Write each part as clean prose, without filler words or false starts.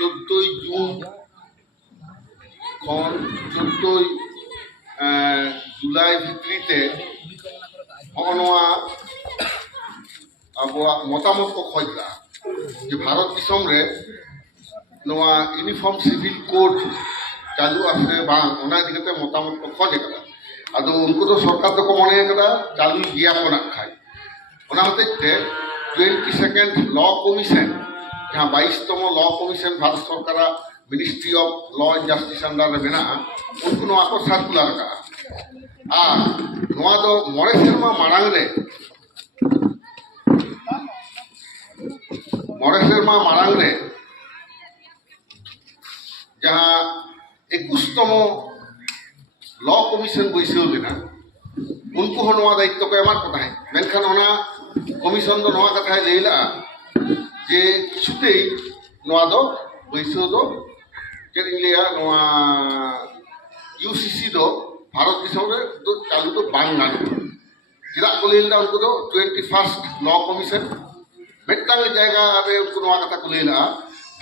14 जून खन 14 जुलाई भित्रीते नवा अब मतामत को खोजा कि भारत दिसम रे नवा यूनिफॉर्म सिविल कोड चालू आसे बांग ओना दिगते मतामत को खोज करा अदो उनको तो सरकार तो को मने करा चालू गिया को ना खाई ओना होते 22nd लॉ कमीशन जहाँ 22तम लॉ कमीशन भारत सरकार ministry of law and justice under मेना उनको नवा को सर्कुलर का नवा दो मोरे सेरमा मारांग रे जहाँ 21तम लॉ कमीशन बैसो लेना उनको नवा दायित्व को एमार को ताहे मेनखान ओना कमीशन दो नवा कथा लैला जे किछुते नवा दो बैसो दो चेक लिया नवा यूसीसी दो भारत दिसम रे दो चालू दो बांग गानो चिदा को लैला उनको दो 21st लॉ कमीशन मेटांग जायगा रे उनको नवा कथा को लैला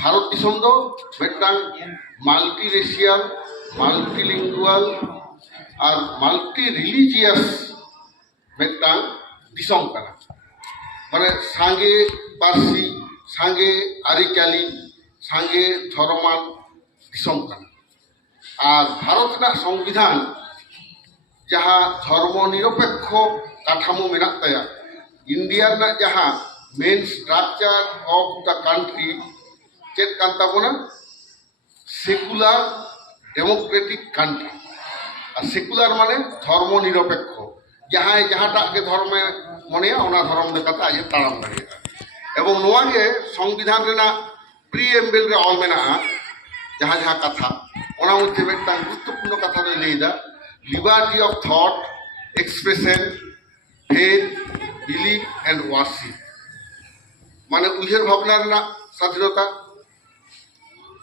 भारत दिसम दो मेटांग माल्टी रेशियल माल्टीलिंगुअल और माल्टी रिलीजियस मेटांग दिसम कना माने सांगे पारसी सांगे आरिचाली सांगे धर्मान दिसम कना और भारत ना संविधान जहाँ धर्मनिरपेक्ष काठामो मेना तया इंडिया ना जहाँ main structure of the country चेक कांता बोना सेकुलर डेमोक्रेटिक कंट्री और सेकुलर माने धर्मनिरपेक्ष जहाँ जहाँ के धर्म मने ओना धर्म लेकाते आज ताड़ाम दाड़िया एवं नोआ के संविधान रेना प्रीएम्बल रे ऑल मेना जहाँ जहाँ कथा ओना मध्य मेटांग गुरुत्वपूर्ण कथा दो लैदा liberty of thought expression faith belief and worship माने उइहर भावना रेना स्वाधीनता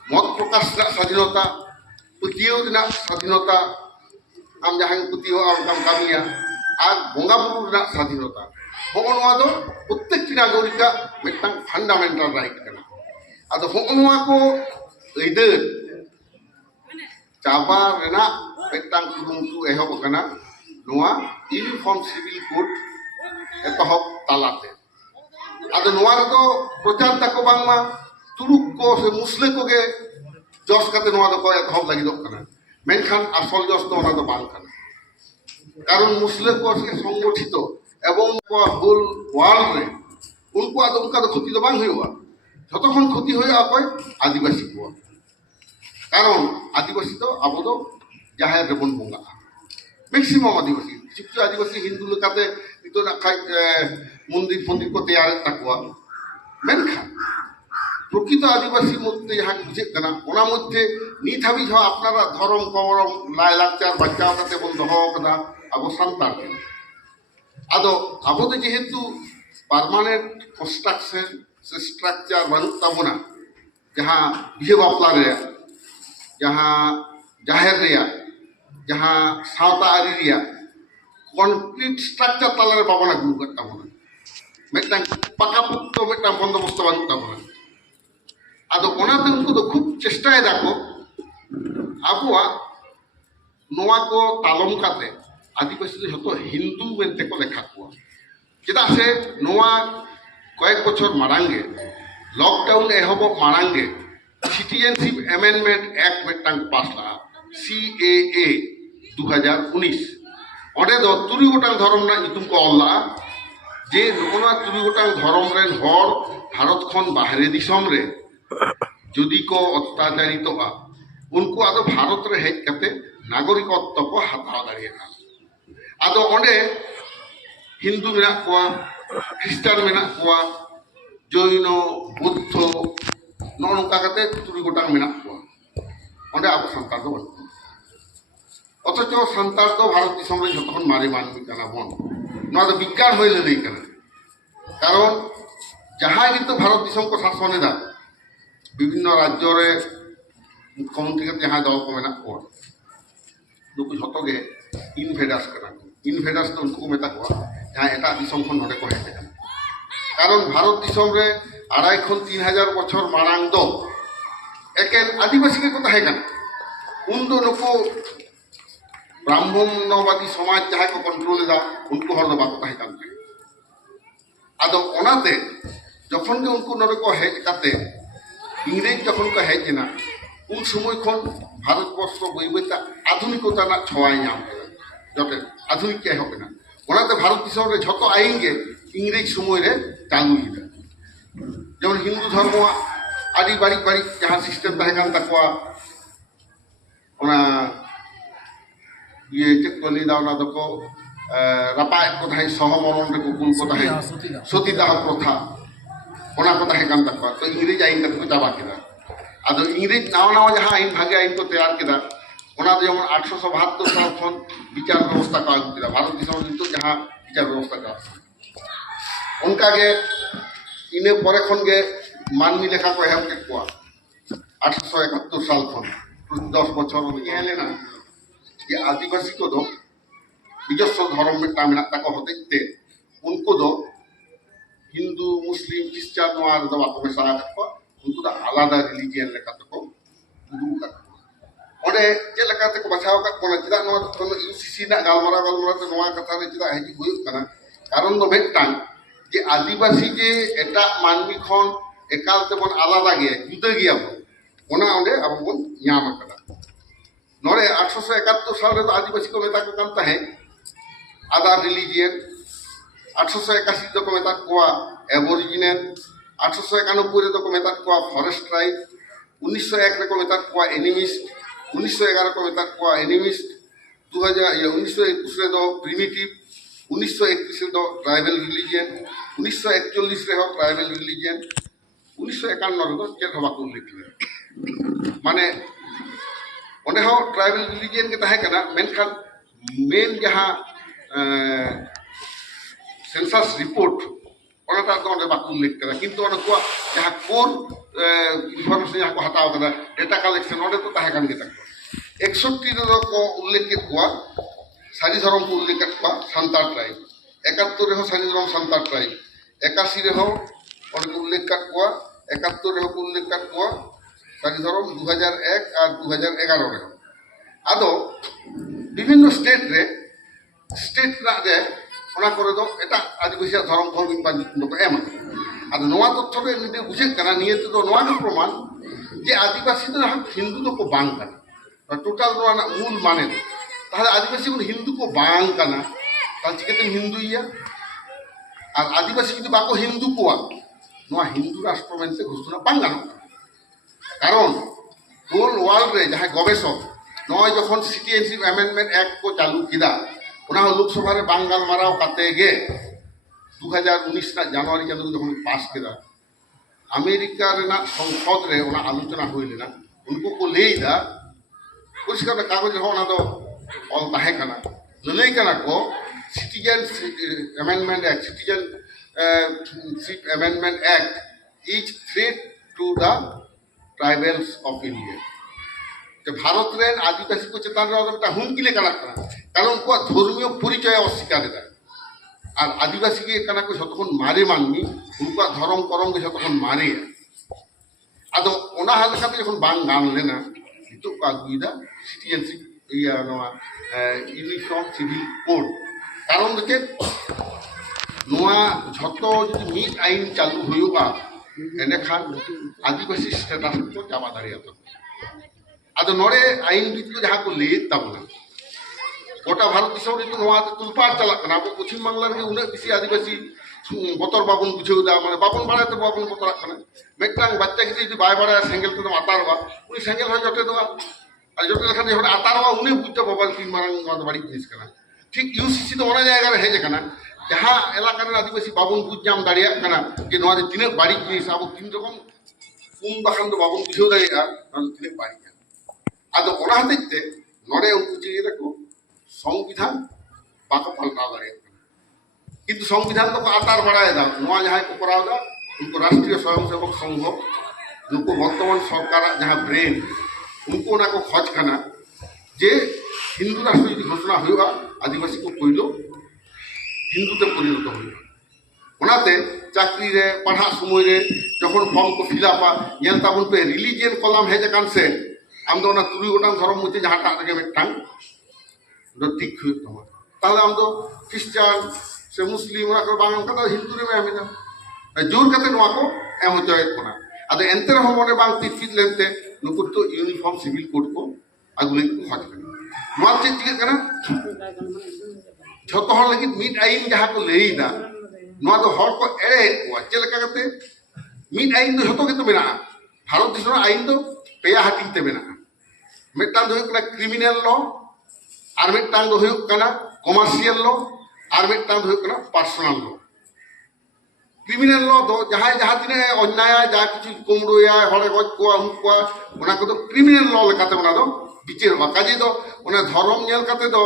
मत प्रकाश स्वाधीनता पुतियो स्वाधीनता आम जहाँ पुतियो और कामिया और बंगा बुरु स्वाधीनता होगा दो प्रत्येक नागरिक मिट्टांग फंडामेंटल राइट कना आदो होगा को इधर चाबा रेना मिट्टांग कुरुमुटु एहब कना नोआ यूनिफॉर्म सिविल कोड एतहब तालाते आदो नोआ तो प्रचार तक बांगमा तुरुक को से मुस्लिम को के जस काते नोआ दो को एतहब लागि दो कना मेनखान आसल जस तो ओना दो बांग कना कारण मुस्लिम को संगठित एवं होल वर्ल्ड रे उनको आदो उनका तो क्षति तो बांग हुआ जतक्षण क्षति हुआ कोई आदिवासी को कारण आदिवासी तो अब तो जहाँ रेबन बंगा मैक्सिमम आदिवासी किछु आदिवासी हिंदू लेकाते तो ना मंदिर फंदिर को तैयार तकवा मेनखान प्रकृत आदिवासी मध्य जहाँ बुझे कना ओना मध्य नित हाबी जो अपनारा धर्म करम लाई लाचार बचाव काते बन दहो कदा अब संतान आदो अब तो जेहेतु परमानेंट कंस्ट्रक्शन से स्ट्रक्चर बनू तबना जहाँ बिहे बापला रे जहाँ जाहेर रे जहाँ सावता आरी रे कंक्रीट स्ट्रक्चर ताला रे बाबना गुरु करता बना मेटांग पक्का पुक्तो मेटांग बंदोबस्त बनू तबना आदो ओनाते उनको तो खूब चेष्टाय दाको आबुआ नोआ को तालम काते आदिवासी जो हतो हिंदू मेनते को लेखा को चेदा से नोआ कয়েক বছর मारांगे लॉकडाउन एहब मारांगे सिटीजनशिप एमेंडमेंट एक्ट मेटांग पास ला CAA 2019 ओडे दो तुरी गोटांग धर्म ना नितुम को अल्ला जे नोना तुरी गोटांग धर्म रेन हर भारत खन बाहरे दिसम रे जदि को अत्याचारित उनको आदो भारत रे हेज कते नागरिकत्व को हाताव दाड़िया आदो ओंडे हिंदू मेना कोआ ख्रिस्टान मेना कोआ जैन बुद्ध नौका कते तुरी गोटांग मेना कोआ ओंडे अब संतार दो बन अथच संतार तो भारत दिसम रे जतखन मारे मानवी कना बन नोआ दो विज्ञान होइले नहीं कना कारण जहाँ किंतु भारत दिसम को शासन दा विभिन्न राज्य रे मुख्यमंत्री के जहाँ दल को मेना को नुकु झतो गे इनभेडर्स कना इनभेडर्स तो उनको मेता को जहाँ एटा दिसम खन नडे को हेते कारण भारत दिसम रे 2.5 खन 3000 बछर मारांग दो एकेन आदिवासी के तहे उन दो नुको ब्राह्मणवादी समाज जहाँ को कंट्रोल उनको हर दो बाको तहे आदो ओनाते जखन के उनको नोडे को हेज काते इंग्रेज जखन को हेज ना उन समय खन भारतवर्ष बई बईता आधुनिकता ना छवाई नाम जते आधुनिक के होना ओनाते भारत दिसम रे झतो आईन के इंग्रेज समय रे चालू इदा जेमन हिंदू धर्म आदि बाड़ी बाड़ी जहाँ सिस्टम तहे कान तकवा ओना ये चेक को लीदा ओना दको रापाय को तहे सहमरण रे को कुल को तहे सतीदाह प्रथा ओना को तहे कान तकवा तो इंग्रेज आईन तक को चाबा केदा आदो इंग्रेज नावा नावा जहाँ आईन भागे आईन को तैयार केदा ओना दो जेमन 1872 साल खन विचार व्यवस्था का आगु केदा भारत दिसम नितो जहाँ विचार व्यवस्था का उनका के इने परे खन के मानवी लेखा को एहम के कुआ 1871 साल खन 10 बछर ये लेना ये आदिवासी को दो निजस्व धर्म में टामिना तक होते थे उनको दो हिंदू मुस्लिम क्रिश्चियन नोआर दो बाको में सारा को उनको दा आलादा रिलीजियन लेखा को उदू का ओडे जे लेखा को बचाव का कोन चिदा नो कोन यूसीसी ना गालमरा तो नोआ कथा रे चिदा हेजी हुई कना कारण दो मेटान जे आदिवासी जे एटा मानवी खन एकालते बन आलादा गे जुदा गिया ओना ओंडे अब बन याम कदा नोरे 1871 साल रे तो आदिवासी को मेता को कामता है आधा रिलीजियन 1881 दो को मेता को एबोरिजिनल 1891 रे दो को मेता को फॉरेस्ट ट्राइब 1901 रे को मेता को एनिमिस्ट 1911 को मेता को एनिमिस्ट 1921 रे दो प्रिमिटिव 1931 रे दो ट्राइबल रिलीजियन 1941 रे हो ट्राइबल रिलीजियन 1951 रे दो चेक हवा को उल्लेख माने ओने हो ट्राइबल रिलीजियन के तहे कना मेनखान मेन जहाँ सेंसस रिपोर्ट ओनाटा तो ओने बाको उल्लेख करा किंतु ओने को जहाँ कोर इनफॉरमेशन जहाँ को हटाव करा डेटा कलेक्शन ओने तो तहे कन के तक 61 रे को उल्लेख के कुआ सारी धर्म को उल्लेख कुआ संताल ट्राइब 71 रे हो सारी धर्म संताल ट्राइब 81 रे हो ओने को उल्लेख कर कुआ 71 रे हो को उल्लेख कर कुआ सारी धर्म 2001 और 2011 रे आदो विभिन्न स्टेट रे ना रे ओना करे दो एटा आदिवासी धर्म को बिन पान को एम आदो नोआ तथ्य रे निते बुझे कना नियत तो नोआ के प्रमाण जे आदिवासी तो हिंदू तो को बांग कना टोटल नोआ ना मूल माने ताहले आदिवासी को हिंदू को बांग कना ताल चिकेते हिंदू या और आदिवासी जो बाको हिंदू को नोआ हिंदू राष्ट्र मेनते घोषणा बांग गानो कारण होल वर्ल्ड रे जहाँ गवेषक नय जखन सिटीजनशिप अमेंडमेंट एक्ट को चालू किदा उना लोकसभा रे बांगाल माराव काते गे 2019 ना जनवरी चंद्र जखन पास किदा अमेरिका रे ना संसद रे उना आलोचना होई लेना उनको को लेइदा उसका कागज हो ना तो ऑल ताहे कना लले कना को citizenship amendment act is threat to the tribals of India तो भारत रे आदिवासी को चेतान रे हुमकी ले कना कारण उनको धर्मीय परिचय अस्वीकार है और आदिवासी के कना को जतखन मारे मानमी उनको धर्म करम के जतखन मारे आदो ओना हाल खाते जखन बांग गान लेना तो कागुइदा सिटीजनशिप या नोआ यूनिफॉर्म सिविल कोड कारण के नोआ झतो जदि मिद आईन चालू होयुगा एनेखान आदिवासी स्टेटस को चाबा दाड़िया तो आदो नोरे आईन बित को जहाँ को ले तबना गोटा भारत दिसम रे तो नोआ तुलपार चला कना अब पश्चिम बांग्ला रे उन्हें किसी आदिवासी बतर बाबन बुझेउदा माने बाबन बाड़ा तो बाबन बतर कना मेटांग बच्चा के जो बाय बाड़ा सेंगल तो आतारवा उनी सेंगल हो जटे दोआ और जटे लखन जो आतारवा उन्हें बुझते बाबा तीन मारंग नोआ बड़ी जिनिस कना ठीक यूसीसी तो ओना जायगा रे हेजे कना जहाँ एलाका आदिवासी बाबन बुझ जाम दाड़िया कना कि नोआ तीन बाड़ी जिनिस अब तीन रकम कुम बाखान तो बाबन बुझेउ दाड़िया तीन बाड़ी आदो ओना हतेते नोरे उनको चिए रखो संविधान बाको पलटा दाड़िया किंतु संविधान तो आतार बढ़ाए दा नोआ जहाँ को कराव दा उनको राष्ट्रीय स्वयंसेवक संघ उनको वर्तमान सरकार जहाँ ब्रेन उनको ना को खज खाना जे हिंदू राष्ट्र यदि घोषणा हुआ आदिवासी को पहिलो हिंदूते परिणत हुआ चाकरी रे पढ़ा समय रे जखन फॉर्म को फिलअपा नेल ताबन पे रिलीजियन कॉलम हेज अकान से आम दो ना तुरुई गोटांग धर्म मुचे जहाटा रगे मिटांग दो ठीक हुई तमा ताले आम दो क्रिश्चियन से मुस्लिम ओना को बांग का हिंदू रे में आमिना जोर कते नोआ को एम होचय कोना आदो एंते रहो मोने बांग तिफित लेनते नुकु तो यूनिफॉर्म सिविल कोड को आगुले को हज नोआ चे चिके कना झोतो हर लगी मिड आइन जहां को लेईदा नोआ दो हर को एड़े को चेलका कते मिड आइन दो झोतो के तो मेना भारत दिसो आइन दो पेया हाटिंग ते मेना मिटान दो कना क्रिमिनल लॉ आर मिटान दो कना कमर्शियल लॉ आर मिटान दो कना पर्सनल लॉ क्रिमिनल लॉ दो जहां जहां तिने अन्याय जा किछु कुमड़ोया हरे गज को उनका ओना को तो क्रिमिनल लॉ लेकाते ओना दो बिचार बाकाजी दो ओना धर्म नेल काते दो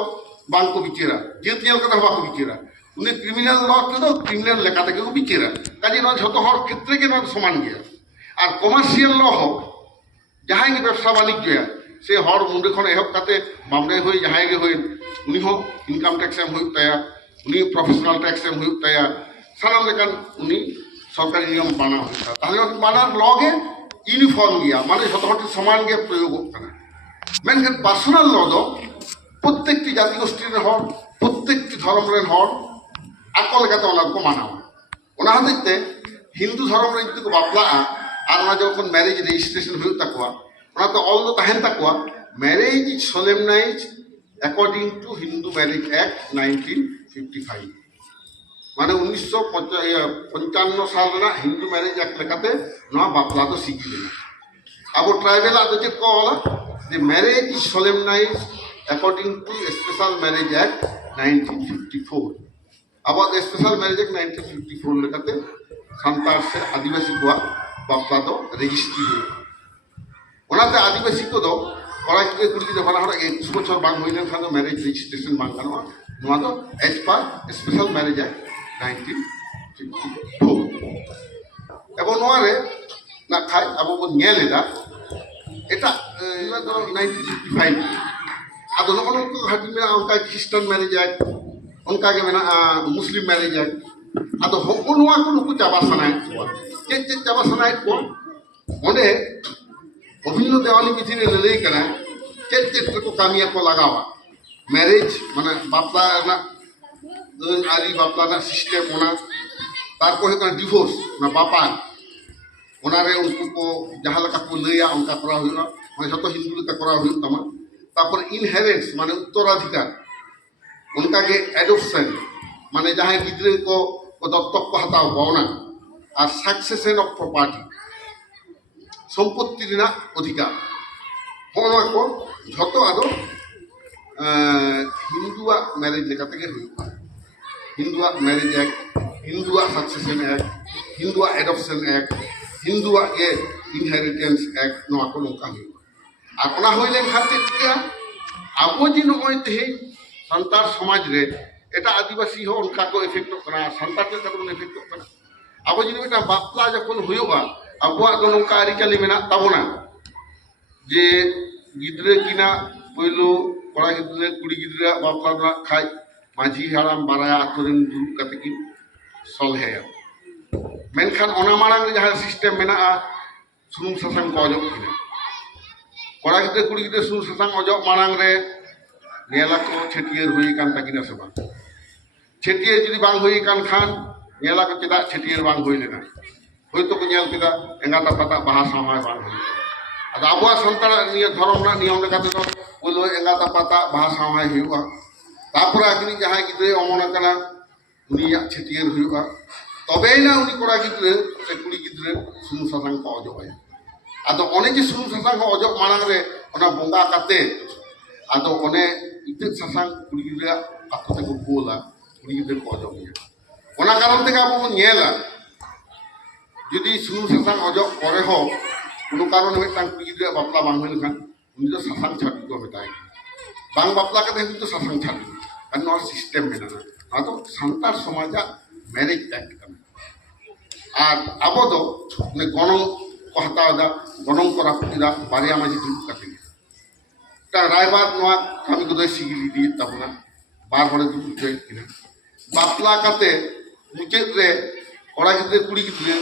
बांग को बिचारा जेत नेल काते बाको बिचारा उनी क्रिमिनल लॉ के दो क्रिमिनल लेकाते को बिचारा काजी न झतो हर क्षेत्र के न समान गया और कमर्शियल लॉ हो जहां के व्यवसाय वाणिज्य से हर मुंडे खन एहब काते मामले होई जहां के होई उनी हो इनकम टैक्स एम होई तया उनी प्रोफेशनल टैक्स एम होई तया सानाम लेकान उनी सरकारी नियम माना होता ताहले माना लॉ के यूनिफॉर्म गया माने झतो हर समान के प्रयोग होना मेनखान पर्सनल लॉ दो प्रत्येकटी जाति गोष्ठी रे हर प्रत्येकटी धर्म रे हर आको लेकाते ओना को माना ओना हते हिंदू धर्म रे जदि को बापला आर ना जखन मैरिज रजिस्ट्रेशन हुई तकवा ओना तो ऑल दो तहन तकवा marriage is solemnise according to Hindu marriage act 1955 माने 1955 साल ना हिंदू मैरिज एक्ट लेकाते ना बापला तो सीखी लेना अब ट्राइबल आ तो चेक को होला the marriage is solemnise according to special marriage act 1954 अब स्पेशल मैरिज एक्ट 1954 लेकाते संतार से आदिवासी को बापला तो रजिस्ट्री हुई ओनाते आदिवासी को दो कड़ा के कुड़ी दे बना हरा 21 बछर बांग होइलेन खान दो मैरिज रजिस्ट्रेशन बांग गानवा नोआ तो as per special marriage act 1954 एबो नोआ रे ना खाय अब बो नेलेदा एटा तो 1955 आदो नो को हाटी में उनका क्रिश्चियन मैरिज एक्ट उनका के मेना मुस्लिम मैरिज एक्ट आदो हो नोआ को नुकु चाबा सनाय चे चाबा सनाय को ओंडे अभिन्न देवानी विधि रे लई कना चे को कामिया को लगावा मैरिज माने बापला ना आरी बापला ना सिस्टम ओना तार को है डिवोर्स ना बापा ओना रे उनको को जहां लका को लैया उनका करा हुआ माने जतो हिंदू लका करा हुआ तमा तापर इनहेरेंस माने उत्तराधिकार उनका के एडॉप्शन माने जहां गिद्रे को दत्तक को हताव पावना और सक्सेशन ऑफ प्रॉपर्टी सम्पत्ति रिना अधिकार होना को जतो आदो हिंदुआ मैरिज लेकाते के हुआ हिंदुआ मैरिज एक्ट हिंदुआ सक्सेशन एक्ट हिंदुआ एडॉप्शन एक्ट हिंदुआ के इनहेरिटेंस एक्ट नोआ को नोका हुआ और ओना होइले खाते चिका आबो जी नोय तेहे संतार समाज रे एटा आदिवासी हो उनका को इफेक्ट करा संतार के कदम इफेक्ट करा आबो जी बेटा बापला जखन हुआ आबुआ दो नोका आरिचाली मेना ताबोना जे गिद्रे किना पहिलो कड़ा गिद्रे कुड़ी गिद्रे बापला ना खाय माझी हाराम बाराया आतुरेन दुरुब काते कि सलहेया मेनखान ओना मारांग जहां सिस्टम मेना सुनुम सासांग को अजब किना कड़ा गिद्रे कुड़ी गिद्रे सुनुम सासांग अजब मारांग रे नेला को छेटियर हुई कान ताकिना से बांग छेटियर जदि बांग हुई कान खान नेला को चेदा छेटियर बांग हुई लेना होय तो को नेल केदा एंगाता पाता बाहा सामाय बांग हुई आदा आबुआ संतार निय धर्म ना नियम लेकाते तो बोलो एंगाता पाता बाहा सामाय हुआ तापर आखिरी जहां गिद्रे अमना कना उनिया छेटियर हुआ तबे ना उनी कोड़ा गिद्रे से कुड़ी गिद्रे सुनु सासांग को अजबाया आदो ओने जे सुनु सासांग को अजब मानांग रे ओना बोंगा काते आदो ओने इते सासांग कुड़ी गिद्रे आतो ते को बोला कुड़ी गिद्रे को अजबाया ओना कारण ते आबो नेला यदि सुनु सासांग अजब करे हो कोनो कारण मिटांग कुड़ी गिद्रे बापला बांग होइल खान उनी तो सासांग छाटी को मेताय बांग बापला कते तो सासांग छाटी और नॉर सिस्टम में ना आतो संतार समाजा मैरिज एक्ट का और आबो दो ने गणों को हटादा गणों को राखुदा बारिया माजी दुरुब काते ता रायबाद नोआ कामी को दय सिगिली दी तबना बार बार दुरुब जय किना बापला काते मुचेत रे ᱠᱚᱲᱟ ᱜᱤᱫᱽᱨᱟᱹ ᱠᱩᱲᱤ ᱜᱤᱫᱽᱨᱟᱹ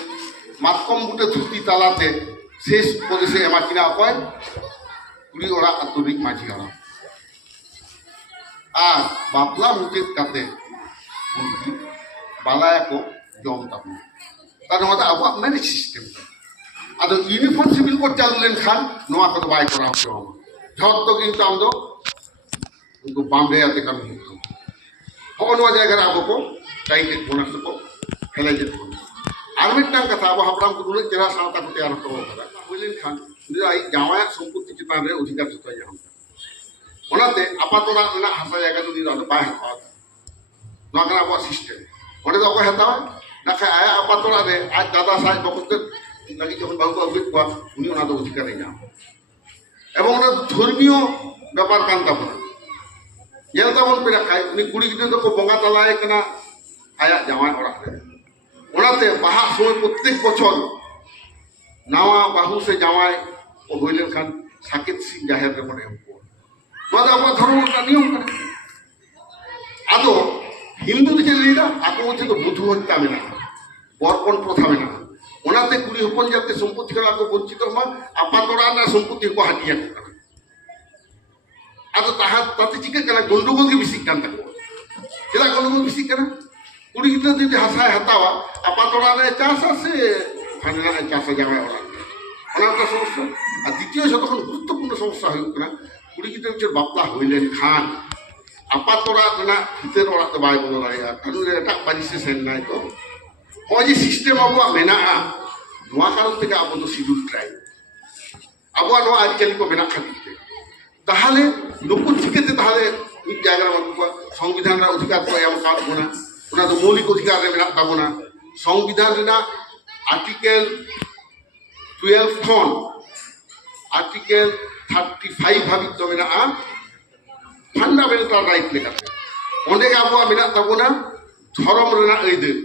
ᱢᱟᱛᱠᱚᱢ ᱵᱩᱴᱟᱹ ᱛᱷᱩᱛᱤ ᱛᱟᱞᱟᱛᱮ শেষ উপদেশে এমা কিনা অকয় কুড়ি ওরা আন্তরিক মাঝি হারাম আর বাপলা মুচিত কাতে বালায়া কো জম তাবো তার মধ্যে আবহাওয়া মেরিট সিস্টেম আদো ইউনিফর্ম সিভিল কোড চালু লেনখান নোয়া কত বাই করা হচ্ছে ঝড় কিন্তু আমদো উनको बांधे आते काम होतो हो नवा जायगा आबो को टाइट बोनस को खेला जेतो আর মিটাং কথা আবো হাপরাম কো দুলে চেরা সাঁওতা কো তৈয়ার করব কথা বুঝলেন খান যদি আই জামায়া সম্পত্তি চিতান রে অধিকার জুতা যাম ওনাতে আপাতনা না হাসা জায়গা যদি রাত বাই হাওয়া নয়া কানা আবো সিস্টেম ওনে তো হেতা না খায় আয়া আপাতনা রে আজ দাদা সাহেব বকতে লাগি যখন বাবু আবিত কোয়া উনি ওনা তো অধিকার যাম এবং ওনা ধর্মীয় ব্যাপার কান্তা বনা Yang tahu pernah kaya, ini kulit itu tuh kebongga talai kena ayat jaman orang. Orang teh bahas semua protek bocor. Nawa bahu se jawai, oh hilang kan sakit si jahir kepada empor. Mada apa tharu kan nium kan? Ado Hindu tu jadi dah, aku macam tu butuh hati kami nak, borpon protha kami nak. Orang teh kulit hupon jadi semput kalau aku bunci kerma, apa tu orang nak semput itu hadiah. Atau tahat tapi jika kena gondogol ke bisikkan tak, kita gondogol bisikkan, kulit kita jadi hasai hatawa, apa orang ada casa se, mana ada casa jangan orang tu semua, aditya satu kan guruttapurna সমস্যা হইল না, kulit kita macam bapla হইলেন খান, apa orang kena kita orang tu baik bola raya, kalau dia tak panis sen naik tu, oh je sistem abu mena ah, dua kali tiga abu tu sidul try, abu anu hari kali ko mena khati তাহলে লোক চিকেতে তাহলে meet জায়গার সংবিধানরা অধিকার করে এমন কাজ না ওনা তো মৌলিক অধিকার মেনা পাবো না সংবিধান রেনা আর্টিকেল 12 খন আর্টিকেল 35 ভাবিত তো মেনা ফান্ডামেন্টাল রাইট লেখাতে অনেক আবহাওয়া মেনা পাবো না ধরম রেনা এইদের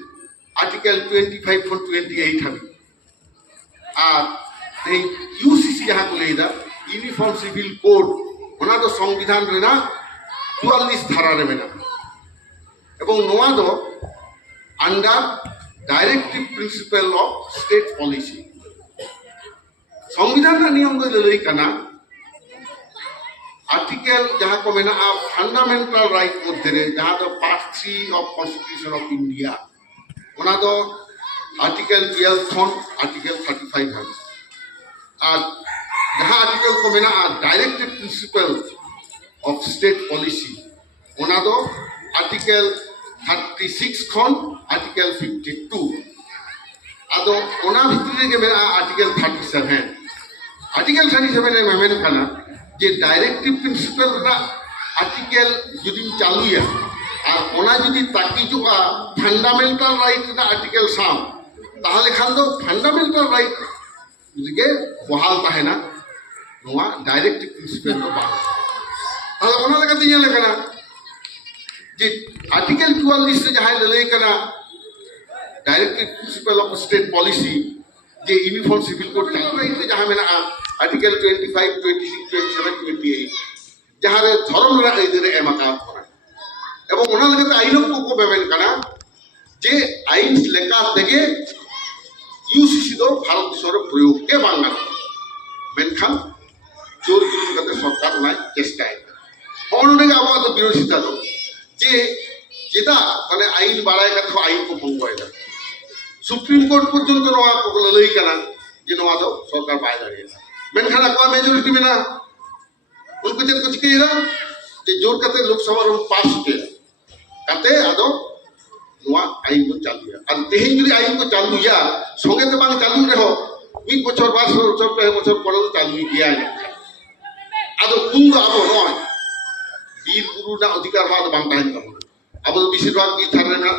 আর্টিকেল 25 খন 28 হাবি আর এই ইউসিসি যাহা কো লেইদা ইউনিফর্ম সিভিল কোড ওনা তো সংবিধান রেনা 44 ধারা রে মেনা এবং নোয়া দো under directive principle of state policy সংবিধান না নিয়ম দো লই কানা আর্টিকেল যাহা কো মেনা ফান্ডামেন্টাল রাইট মধ্যে রে যাহা দো part 3 of constitution of India ওনা দো আর্টিকেল 12 খন আর্টিকেল 35 হাবি আর जहाँ आर्टिकल को मेना directive principle of state policy ओना दो आर्टिकल 36 खन आर्टिकल 52 आदो ओना भितरे के मेना आर्टिकल 37 आर्टिकल 37 में मेन खाना जे डायरेक्टिव प्रिंसिपल ना आर्टिकल यदि चालू या और ओना यदि ताकि जो फंडामेंटल राइट ना आर्टिकल साम ताहले खान दो फंडामेंटल राइट जिगे बहाल ताहे ना নোয়া ডাইরেক্টিভ প্রিন্সিপাল তো বাদ তাহলে ওনা লাগাতে ইয়া লাগা না যে আর্টিকেল 44 রে যাহাই লই কানা directive principle of state policy যে ইউনিফর্ম সিভিল কোড রাইট রে যাহা মেনা আর্টিকেল 25 26 27 28 যাহারে ধরম রা এইদের এমাকা করা এবং ওনা লাগাতে আইন কো বেবেন কানা যে আইন লেখা থেকে ইউসিসি দো ভারত দেশের প্রয়োগ কে বাংলা মেনখান জোর বিরোধী করতে সরকার নাই চেষ্টায় অন্যদিকে আবার তো বিরোধিতা তো যে যেটা মানে আইন বাড়ায় কথা আইন কো ভঙ্গ হয় না সুপ্রিম কোর্ট পর্যন্ত নোয়া কো লই কানা যে নোয়া দো সরকার বাই দাঁড়িয়ে মেনখান আকवा মেজরিটি में ना उनको जब कुछ कहिरा যে জোর করতে লোকসভা রুম পাস के কাতে আদো নোয়া আইন কো চালু আর তেহেন যদি আইন কো চালু ইয়া সঙ্গে তো বাং চালু রেহো মিট বছর 12 বছর পরে চালু দিয়া না আদো কুন্দ আবো নয় বীর গুরু না অধিকার বাদ বাং তাহেন কাম আবো বেশিরভাগ কি থারে না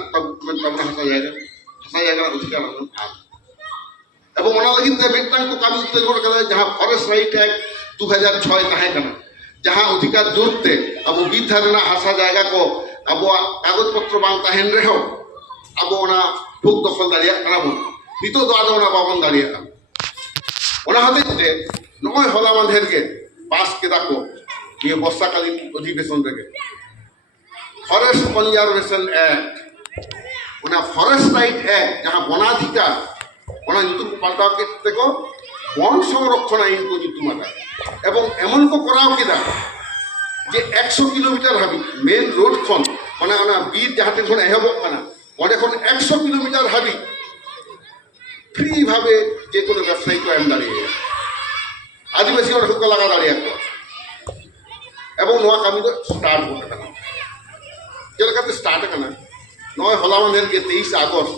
তোমরা হাসা জায়গা অধিকার আম এবং ওনা লাগি তে মেটাং কো কামি উত্তর করে গেল যাহা ফরেস্ট রাইট অ্যাক্ট 2006 তাহে কানা যাহা অধিকার জোরতে আবো বীর থারে না হাসা জায়গা কো আবো কাগজপত্র বাং তাহেন রেহো আবো ওনা ভোগ দখল দাঁড়িয়ে কানাবো নিতো দো আদো ওনা বাবন দাঁড়িয়ে কাম ওনা হতে নয় হলা মাঝের के पास के दाको ये वर्षाकालीन अधिवेशन থেকে ফরেস্ট কনজারভেশন অ্যাক্ট ᱚᱱᱟ ফরেস্ট রাইট অ্যাক্ট ᱡᱟᱦᱟᱸ বনাধিকার ᱚᱱᱟ ᱧᱩᱛᱩᱢ ᱠᱚ ᱯᱟᱞᱴᱟᱣ ᱠᱮᱫ ᱛᱮᱠᱚ বন সংরক্ষণ আইন ᱠᱚ ᱧᱩᱛᱩᱢ ᱟᱠᱟᱫᱟ এবং এমন কো করাও কেদা যে 100 কিলোমিটার হাবি মেন রোড খন অনা বীর যাহাতে খন এহবক কানা ওঁডে খন 100 কিলোমিটার হাবি ফ্রি ভাবে যে কোনো ব্যবসায়ী কো এম দাঁড়িয়ে আদিবাসী ওরা হুক লাগা দাঁড়িয়ে এবং নোয়া কামি তো স্টার্ট হতে কানা যেলেকাতে স্টার্ট কানা নয় হলা মানের গে 23 আগস্ট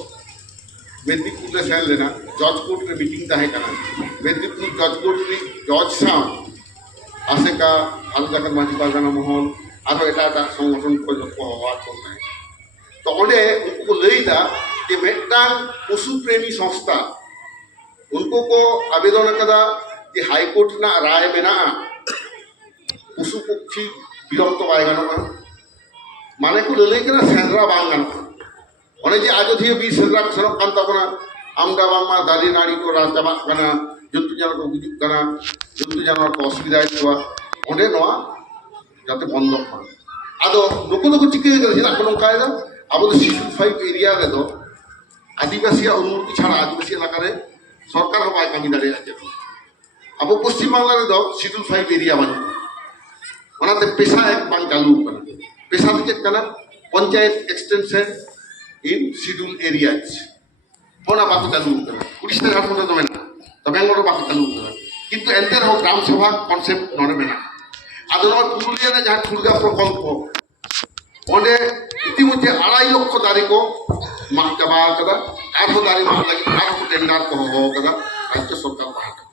মেদিনীপুর রে সেন লেনা জজ কোর্ট রে মিটিং তাহে কানা মেদিনীপুর জজ কোর্ট রি জজ সাহ ASECA হালদাকার মাঝি বাগানা মহল আরো এটা সংগঠন কো যত হওয়া চলতে তো ওডে উनको লইদা যে মেটাং পশু প্রেমী সংস্থা उनको को आवेदन कदा যে হাইকোর্ট না রায় মেনা পশু পক্ষী বিরক্ত বাই গানোনা মানে কো লই কেনা সেন্দ্রা বাং গানোনা অনে যে আজোধিয়া বি সেন্দ্রা সরক কান তাবনা আমদা বাংমা দারি নাড়ি কো রাজ চাবা কানা জন্তু জানোয়ার কো গুজুক কানা জন্তু জানোয়ার কো অসুবিধা হইতোয়া ওঁডে নোয়া যাতে বন্ধ হয় আদো নুকু নুকু চিকে গেল যেটা কোনো কায়দা আবো শিডিউল 5 এরিয়া রে দো আদিবাসী অনুমতি ছাড়া আদিবাসী এলাকারে সরকার হবাই কামি দাঁড়িয়ে আছে আবো পশ্চিম বাংলার দ শিডিউল 5 এরিয়া মানে ওনাতে পেশা এক বাং চালু কানা পেশা থেকে কানা panchayat extension in schedule areas ওনা বাকু চালু কানা উড়িষ্যা ঝাড়খণ্ড তো মেনা তো বেঙ্গল বাকু চালু কানা কিন্তু এন্টার হোক গ্রাম সভা কনসেপ্ট নড়ে মেনা আদো নয় পুরুলিয়া রে যাহা ঠুলগা প্রকল্প ওঁডে ইতিমধ্যে 2.5 লক্ষ দারি কো মাগ চাবা কাদা আরো দারি মাগ লাগি আরো টেন্ডার কো হবো কাদা রাজ্য সরকার পাহাটা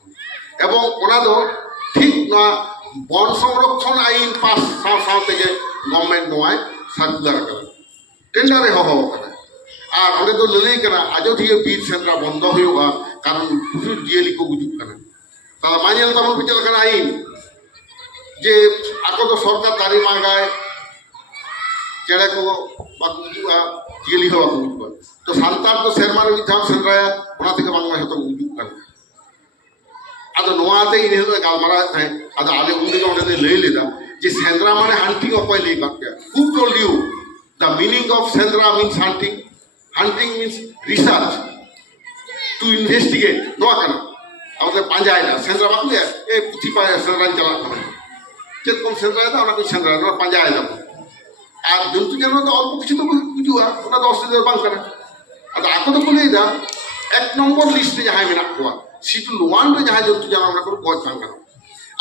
এবং ওনা দো ঠিক না বন সংরক্ষণ আইন পাস সাও থেকে গভর্নমেন্ট নয় সার্কুলার কাদা টেন্ডারে হবো কাদা আর ওঁডে তো লই কানা আজোধিয়া বীর সেন্দ্রা বন্ধ হইবা কারণ প্রচুর জিয়ালি কো গুজুক কানা তাহলে মাইনেল তামল বিচার কানা আইন যে ako তো সরকার দারি মাগায় চেড়ে কো বাকু গুজুয়া জিয়ালি হওয়া গুজুয়া তো সান্তার তো সেরমার বিধান সেন্দ্রায়া ওনা থেকে বাংলা হতো গুজুক কানা আদো নোয়াতে ইনে হলো গালমারা থাকে আদো আলে উন্দিকে ওটাতে লই লেদা যে সেন্দ্রা মানে হান্টিং অকয় লই কাকে who told you the meaning of Sendra means hunting hunting means research to investigate নোয়া কানা আমাদের পাঞ্জায় না সেন্দ্রা বাকু এ পুথি পায় সেন্দ্রা চালা কানা चेत कम सेंद्रा था उना को सेंद्रा ना पंजाय दा आ जंतु जानवर तो अल्प किछु तो गुजुआ उना 10 दिन बांग करा अदा आको तो कोले दा एक नंबर लिस्ट रे जहां मेना कोआ शिड्यूल 1 रे जहां जंतु जानवर को गज बांग करा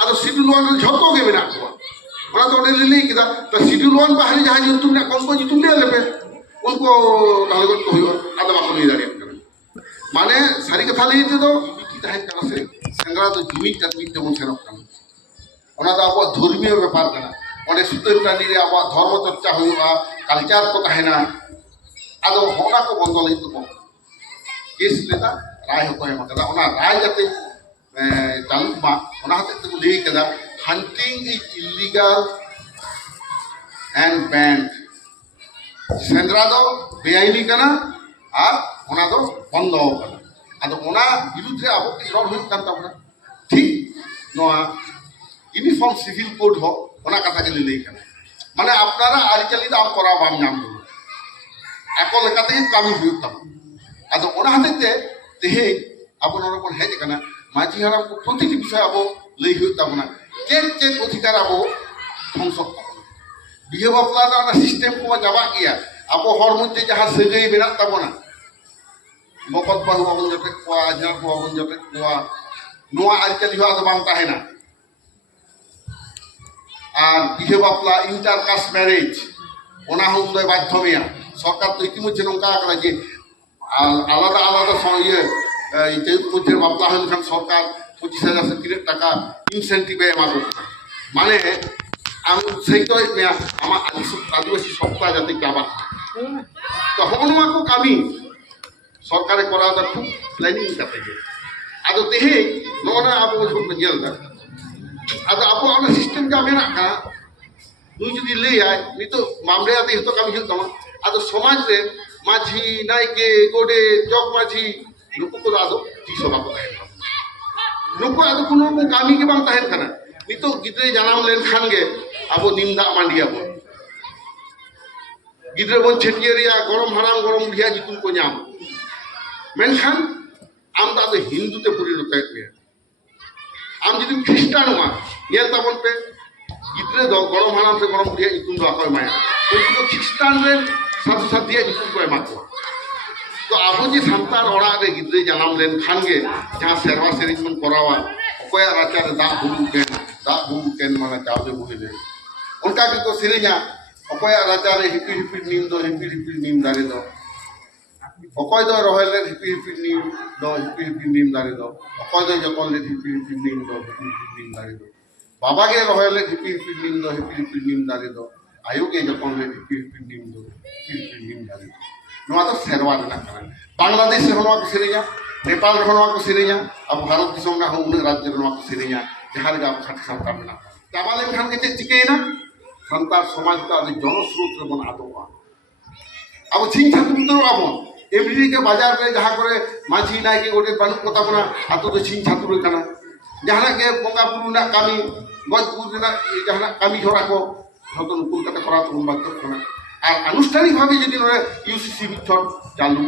अदा शिड्यूल 1 रे झतो के मेना कोआ उना तो ओडे ले किदा तो शिड्यूल 1 बाहरी जहां जंतु ने कम को जितु ले लेबे उनको तालगत को होयो अदा बाको ले दाड़े माने सारी कथा लेते तो की ताहे करा से सेंद्रा तो जिमिट तकमिट जमन सेनक करा ওনা তো আবো ধর্মীয় ব্যাপার কানা ওনে সুতন টানি রে আবো ধর্ম চর্চা হইবা কালচার কো তাহেনা আদো হোনা কো বন্ধ লই তো কেস লেতা রায় হতো এমা কাদা ওনা রায় যাতে চালু মা ওনা হাতে তো লই কাদা হান্টিং ইজ ইলিগাল এন্ড ব্যান্ড সেন্দ্রা দো বেআইনি কানা আর ওনা দো বন্ধ কানা আদো ওনা বিরুদ্ধে আবো কি রড হইত কান তাবনা ঠিক নোয়া ইউনিফর্ম সিভিল কোড हो ওনা কথা কে লই কানা মানে আপনারা আরিচালি দাম করা বাম নাম আকল লেকাতে কামি হুইতাম আদো ওনা হাতেতে তেহে আপনারা কোন হেজ কানা মাঝি হারাম কো প্রতিটি বিষয় আবো লই হুইতাম না চেক অধিকার আবো ধ্বংস বিহে বাপলা না সিস্টেম কো যাবা গিয়া আবো হর মধ্যে যাহা সেগই বেনা তাবনা বকত বাহু বাবন জতে কোয়া আজনার কো বাবন জতে কোয়া নোয়া আরিচালি হওয়া তো বাং তাহেনা আর বিহে বাপলা ইন্টারকাস্ট ম্যারেজ ওনা হুমদয় মাধ্যমিয়া সরকার তো ইতিমধ্যে নঙ্কা করা যে আলাদা আলাদা ইয়ে ইতিমধ্যে বাপলা হলে সরকার 25,000 টাকা ইনসেন্টিভ এমা করতে মানে আমি সেই তো আমার আদিবাসী সপ্তাহ যাতে যাবা তো হনুমাকো কামি সরকারে করা দা খুব প্ল্যানিং কাতে আদো তেহে ননা আবো ঝুক জেল দা আদো আবো আমরা সিস্টেম কা মেনা কা নুই যদি লই আয় নি তো মামলে আতে হতো কামি হতো আদো সমাজ রে মাঝি নাইকে গোডে জগ মাঝি নুকু को आदो ती सभा को ताहेन नुकु आदो कोनो कामी के बांग ताहेन कना नी तो गिद्रे जानाम लेन खान गे आबो निंदा मांडिया बो गिद्रे बन छेटिया गरम हाराम गरम बुढ़िया जितुम को नाम मेनखान आम दा हिंदू ते परिणत आम जुदी ख्रिस्टान ये तबन पे गिद्रे दो गरम हाराम से गरम बुढ़िया जितुम दो अखय माया तो ख्रिस्टान रे साधु साथिया जितुम को एमा को तो आबो जे सांतार ओड़ा रे गिद्रे जनाम लेन खान गे जहां सेरवा सेरिंग मन करावा अखय राचा रे दा बुम केन माने चावदे बुहिले उनका के तो सेरिंगा अखय राचा रे हिपी हिपी नीम दारे दो अखय दो रहले हिपी नीम दारे दो अखय दो जकन ले हिपी नीम दारे दो बाबा के रहले हिपी नीम दारे दो आयु के जकन ले हिपी नीम दारे दो नोआ तो सेरवा देना कना बांग्लादेश रे नोआ को सेरिया नेपाल रे नोआ को सेरिया अब भारत दिसम ना हो उन राज्य रे नोआ को सेरिया जहां रे आप खाटी संतार मेना चाबाले खान के चिकेना संतार समाज का जनस्रोत रे बन आदोआ अब छिन छातु तो अब एमडी के बाजार रे जहां करे माझी नाय के गोटे बानु कोता बना आतो तो छिन छातु रे कना जहां के बोंगा पुरु ना कामी गजपुर ना जहां कामी छोरा को हतो नुकुल कते करा तो बात कना আর আনুষ্ঠানিকভাবে যদি ইউসিসি ভিতর চালু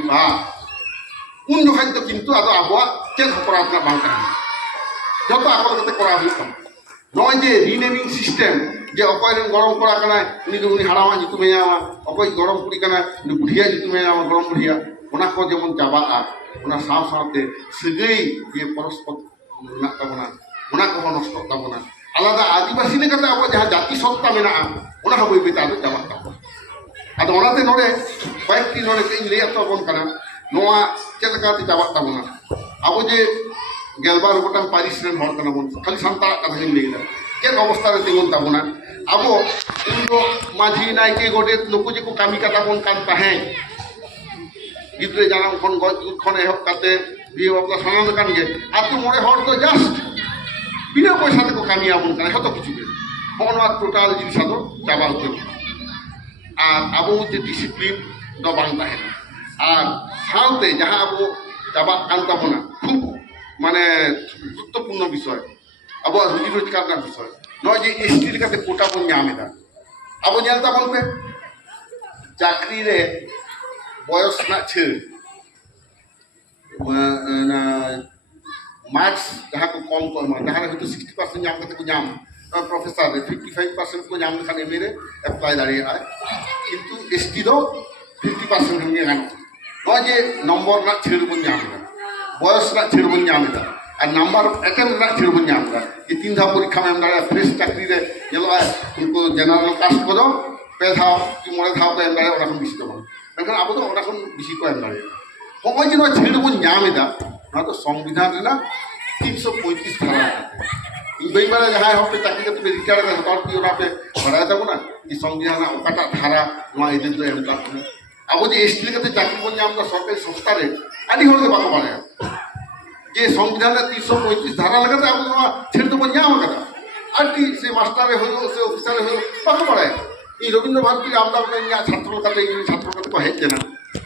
উন জখান তো কিন্তু আদো আবহাওয়া চেক অপরাধ না বাংলা যত আকলতে করা হইতাম নয় যে রিনেমিং সিস্টেম যে অকয় গরম করা কানা উনি হাড়ামা জিতু মেয়ামা অকয় গরম কুড়ি কানা উনি বুড়িয়া জিতু মেয়ামা গরম বুড়িয়া ওনা কো যেমন চাবাগা ওনা সাথে সাগৈ যে পরস্পর মেনা তাবনা ওনা কো নষ্ট তাবনা আলাদা আদিবাসী লেখাতে আবো যাহা জাতি সত্তা মেনা ওনা হবই বেতা আদো চাবা তাবো আদো ওনাতে নড়ে কয়েকটি নড়ে কেন লইয়া তো বন কানা নোয়া চেতকাতে চাবা তাবনা আবো যে গেলবার গোটাং পারিস রেন হর কানা বন খালি সান্তা কথা হিন লইলা কেন অবস্থা রে তেমন তাবনা আবো ইন্দো মাঝি নাইকে গোটে লোক যে কো কামি কাটা বন কান তাহে গিদ্রে জানাম খন গজ খন এহব কাতে বিয়ে বাবলা সানান কান গে আর তো মরে হর তো জাস্ট বিনা পয়সাতে কো কামি আবন কানা হতো কিছু গে হনওয়া টোটাল জিনিস আদো চাবা হতে আর আবো যে ডিসিপ্লিন দ বাং তাহে আর সাথে যাহা আবো চাবা কান তাবনা খুব মানে গুরুত্বপূর্ণ বিষয় আবো রুজি রোজগার না বিষয় নয় যে এসটি লেখাতে কোটা বন নামেদা আবো জানতা বলবে চাকরি রে বয়স না ছেড় মার্কস যাহা को कम करमा जहाँ हयতো 60% नाम करते को नाम प्रोफेसर रे 55% को नाम लेखा एमए रे अप्लाई दाड़िए आय किंतु एसटी दो 50% हमने गान नय जे नंबर ना छेड़ बन नामेदा बयस ना छेड़ बन नामेदा আর নাম্বার অ্যাটেম্প না ছেড়ে বন আমরা এই তিন ধাপ পরীক্ষা में আমরা ফ্রেশ চাকরি রে যেলো উनको জেনারেল কাস্ট কো দো পে ধাপ কি মরে ধাপ তো আমরা ওরা কোন বেশি দেব এখন আবো তো ওরা কোন বেশি কো আমরা সময় যে ছেড়ে বন নামেদা না তো সংবিধান রে না 335 ধারা বেইমানে যাহাই হতে চাকরি করতে রিটায়ার করে তখন কি ওরা পে ভরা যাব না এই সংবিধান ওকাটা ধারা নয় এদের তো এমতা আবো যে এসটি লেখাতে চাকরি বন আমরা সরকারি সংস্থারে আদি হতে পাকো পারে যে সংবিধানে 335 ধারা লাগাতে আবো ছেড়ে তো বন আমরা আদি সে মাস্টারে হলো সে অফিসারে হলো পাকো পারে এই রবীন্দ্র ভারতী আমরা ছাত্র কাতে ছাত্র কাতে কো হেতে না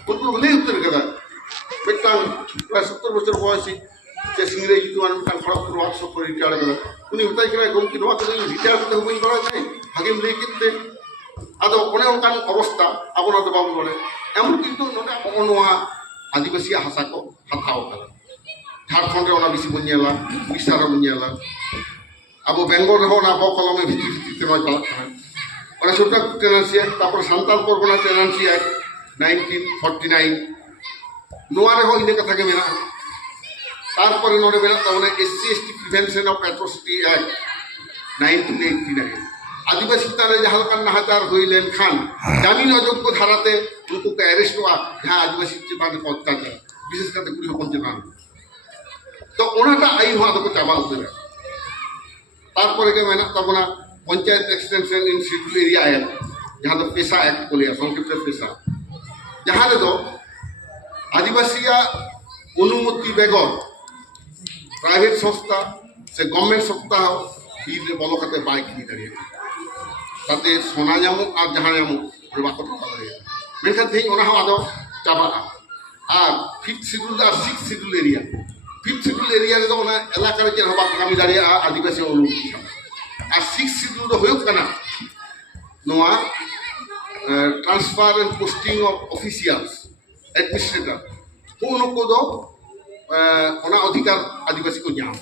কোন বলেই উত্তর কথা বেটাং প্রায় 70 বছর বয়সী যে সিংরে জিতু আনু কান খড়গপুর ওয়ার্কশপ করে রিটায়ার করে উনি উতাই করে গমকি নোয়া করে রিটায়ার করতে হইন করা যায় হাকিম রে কিতে আদো কোনে কান অবস্থা আবনা তো বাবু বলে এমন কিন্তু নটা নোয়া আদিবাসী ভাষা কো হাতাও করা ঝাড়খণ্ডে ওনা বেশি বনিয়ালা উড়িষ্যার বনিয়ালা আবো বেঙ্গল রে না বক কলমে ভিত্তিতে নয় চালা ওরা ছোট টেনান্সি অ্যাক্ট তারপর সান্তাল পরগনা টেনান্সি অ্যাক্ট 1949 নোয়ারে হয় ইনে কথা কে মেনা তারপরে নড়ে বেনা তাহলে SC ST prevention of atrocity act 1989 আদিবাসী তারে হালকান নাহাচার হইলেন খান জামিন অযোগ্য ধারাতে উनको অ্যারেস্ট হওয়া যাহা আদিবাসী চেতানে অত্যাচার বিশেষ করে কুড়ি হপন চেতান তো ওনাটা আইন হওয়া তো চাবা উঠবে তারপরে কে মেনা তখন panchayat extension in schedule area act যাহা তো পেশা অ্যাক্ট বলিয়া সংক্ষিপ্ত পেশা যাহারে তো আদিবাসীরা অনুমতি বেগর প্রাইভেট সংস্থা সে গভর্নমেন্ট সংস্থা ফিরে বলো খাতে বাইক নিয়ে দাঁড়িয়ে তাতে সোনা যামুক আর যাহা যামুক বাকো টাকা দাঁড়িয়ে মেনখান থেকে ওনা আদো চাবাগা আর 5th শিডিউল আর 6th schedule area 5th schedule area রে ওনা এলাকার যে হবা কামি দাঁড়িয়ে আদিবাসী অনুমতি আর 6th শিডিউল হইক কানা নোয়া transfer and posting of officials, administrator, uनको दो उना अधिकार आदिवासी को ᱧᱟᱢ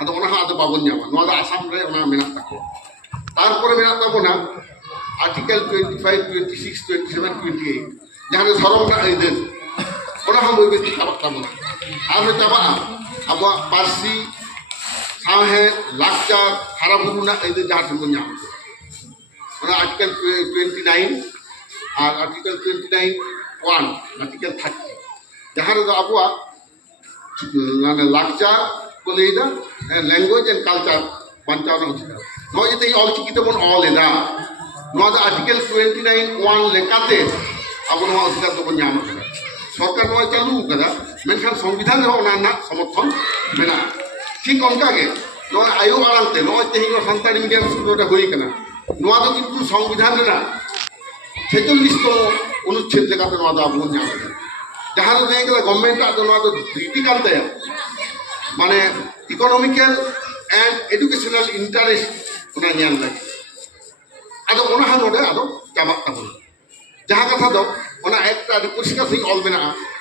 ᱟᱫᱚ ᱚᱱᱟ ᱦᱚᱸ ᱟᱫᱚ ᱵᱟᱵᱚᱱ ᱧᱟᱢᱟ ᱱᱚᱣᱟ ᱫᱚ ᱟᱥᱟᱢ ᱨᱮ ᱚᱱᱟ ᱢᱮᱱᱟᱜ ᱛᱟᱠᱚᱣᱟ ᱛᱟᱨᱯᱚᱨᱮ ᱢᱮᱱᱟᱜ ᱛᱟᱵᱚᱱᱟ आर्टिकल 25, 26, 27, 28 जहाँ धर्म आईदार ᱚᱱᱟ ᱦᱚᱸ ᱵᱟᱹᱭ ᱵᱟᱹᱭᱛᱮ ᱪᱟᱵᱟᱜ ᱛᱟᱵᱚᱱᱟ ᱟᱨᱦᱚᱸ ᱪᱟᱵᱟᱜᱼᱟ ᱟᱵᱚᱣᱟᱜ ᱯᱟᱹᱨᱥᱤ ᱥᱟᱶᱦᱮᱫ ᱞᱟᱠᱪᱟᱨ ᱦᱟᱨᱟᱵᱩᱨᱩ ᱨᱮᱱᱟᱜ ᱟᱹᱭᱫᱟᱹᱨ ᱡᱟᱦᱟᱸ ᱴᱷᱮᱱ ᱵᱚᱱ ᱧᱟᱢ ᱚᱱᱟ आर्टिकल 29 আর आर्टिकल 29(1) आर्टिकल 30 जहाँ ᱨᱮᱫᱚ ᱟᱵᱚᱣᱟᱜ মানে লাকচার को लैदा लैंग्वेज एंड कल्चर बांचाव अधिकार नॉय जते ऑलचिकी तबन ऑल एदा नॉय द आर्टिकल 29(1) लेकाते अब नॉय अधिकार तबन ᱧᱟᱢ करा सरकार नॉय चालू करा मेनखान संविधान रे ओना ना समर्थन मेना ठीक उनका के नॉय आयो आरामते नॉय तेहिनो संतानी मीडियम स्कूल रे होई कना नॉय तो किंतु संविधान रे ना 46 अनुच्छेद लेकाते नॉय दा अब ᱧाम जहाँ रे नेगला गवर्नमेंट आ नॉय तो रीति कानते माने इकोनॉमिकल एंड एजुकेशनल इंटरेस्ट उना ᱧᱮᱞ लगे आदो उना हा नोडे आदो चाबा ताबो जहाँ कथा दो उना एक आदि परिष्कार सही ऑल मेना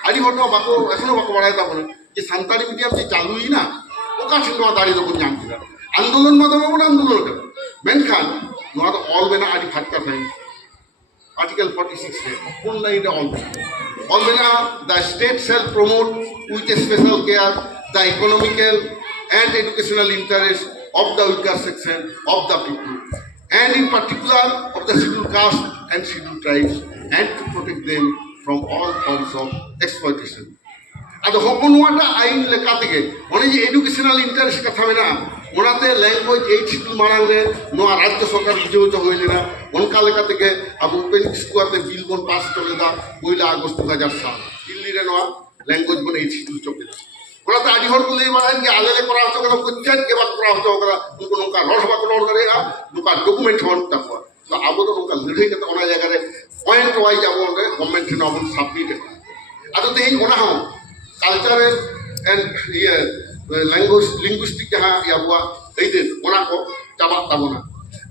आदि हटो बाको एखनो बाको बाड़ाय ताबो जे सान्ताली मीडियम जे चालुई ना ओका ठिन नोआ दाड़ी दो ᱧᱟᱢ किदा आंदोलन मा दो बन आंदोलन का मेनखान नोआ दो ऑल मेना आदि फटका सही आर्टिकल 46 है कोन लाइन ऑल मेना the state shall promote with special care the economical and educational interest of the weaker section of the people, and in particular of the scheduled caste and scheduled tribes, and to protect them from all forms of exploitation. Ado hokonwata ain lekatege one je educational interest katha mena onate language 8 schedule marang re noa rajya sarkar bijoyito hoilena onka lekatege abu open school te bill bon pass koreda 1 August 2000 সাল Delhi re noa language bon 8 schedule chokela ওরা তো আদি হর বলে মানেন যে আলেলে করা হতো কেন পঞ্চায়েত কে বাদ করা হতো ওরা উनको নৌকা রস বাক লড় করে নৌকা ডকুমেন্ট হন তাকো তো আবো তো নৌকা লড়াই করতে ওনা জায়গায় পয়েন্ট ওয়াইজ আবো গভর্নমেন্ট নে আবো সাবমিট আদো তেহিন ওনা হন কালচারাল এন্ড ইয়ে ল্যাঙ্গুয়েজ লিঙ্গুইস্টিক যাহা ইয়াবো এইতে ওনা কো চাবা তাবো না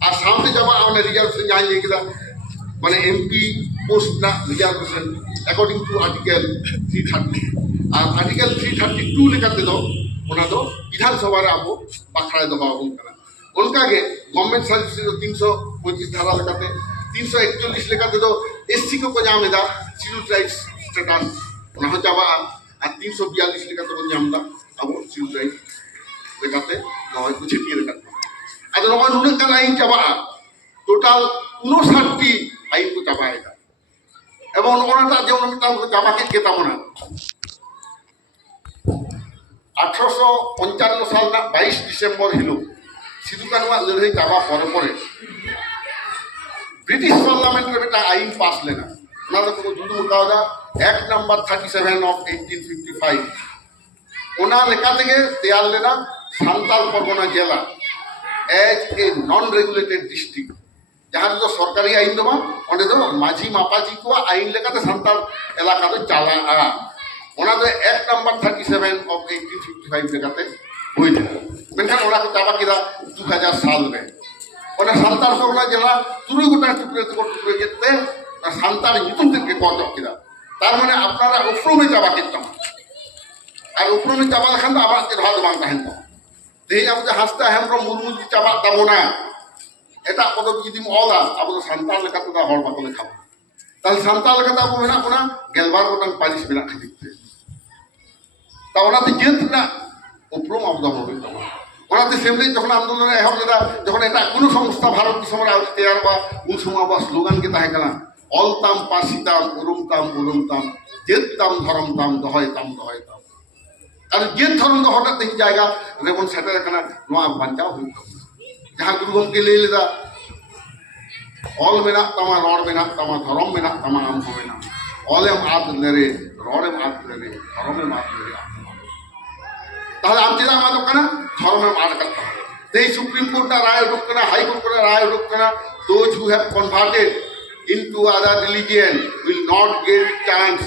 আর সামনে যাবা আমরা রিজার্ভেশন জানি লিখিদা মানে এমপি পোস্ট না রিজার্ভেশন अकॉर्डिंग टू आर्टिकल 330 और आर्टिकल 332 लेकाते दो ओना दो विधानसभा रे आबो बाखरा दो बाबू कना उनका के गवर्नमेंट सर्विस 325 धारा लेकाते 341 लेकाते दो एससी को ᱧᱟᱢᱮᱫᱟ शिड्यूल ट्राइब्स स्टेटस ओना हो चाबा और 342 लेकाते को ᱧᱟᱢदा आबो शिड्यूल ट्राइब लेकाते नय को छेटिए लेकाते आदो नय नुने का आइन चाबा टोटल 59 टी आइन को चाबाएगा এবং ওনাটা যেমন মিটাম জামাকে কেতাম না 1855 সাল না 22 ডিসেম্বর হিলো সিধু কানুয়া লড়াই চাবা পরে পরে ব্রিটিশ পার্লামেন্টের একটা আইন পাস লেনা ওনারা কোনো যুদ্ধ মুকাওদা অ্যাক্ট নাম্বার 37 অফ 1855 ওনা লেখা থেকে দেয়াল লেনা সান্তাল পরগনা জেলা as a non regulated district जहाँ तो सरकारी आईन दो अंडे दो माझी मापाजी को आईन लेकाते सान्ताल एलाका दो चाला ओना दो एक्ट नंबर 37 ऑफ 1855 लेकाते होई दे मेनखान ओना को चाबा किदा 2000 साल में ओना सान्ताल परगना जिला तुरुई गोटा टुकरे जेते ना सान्ताल नितुम के को किदा तार माने आपनारा उपरमे चाबा कितम और उपरमे चाबा लखान तो आबार ते भाग बांग ताहेन तो देही अब हासता हेमब्रम मुर्मू चाबा ताबोना এটা পদক যদি অলা আবো সান্তাল লেকাতে দা হল বাকলে খাবো তাহলে সান্তাল লেকাতে আবো মেনা কোনা গেলবার গোটাং পালিশ মেনা খাদিতে তা ওনাতে জেত না উপরম আবদা হবে ওনাতে সেমনি যখন আন্দোলনে এহব যেটা যখন এটা কোনো সংস্থা ভারত সময় আউট তৈয়ার বা কোন সময় বা স্লোগান কে তাহে কানা অলতাম পাসিতাম উরুমতাম জেতাম ধরমতাম দহয়তাম আর জেত ধরম দহটা তিন জায়গা রেবন সেটার কানা নোয়া বাঞ্চাও হইতো जहाँ गुरु गमके ले लेदा ऑल मेना तमा रॉड मेना तमा धरम मेना तमा आम को मेना ऑल एम आद लेरे रॉड एम आद लेरे धरम एम आद लेरे ताहले आम चेदा मा कना धरम एम आद करता ते सुप्रीम कोर्ट ना राय उडुक कना हाई कोर्ट ना राय उडुक कना those who have converted into other religion will not get chance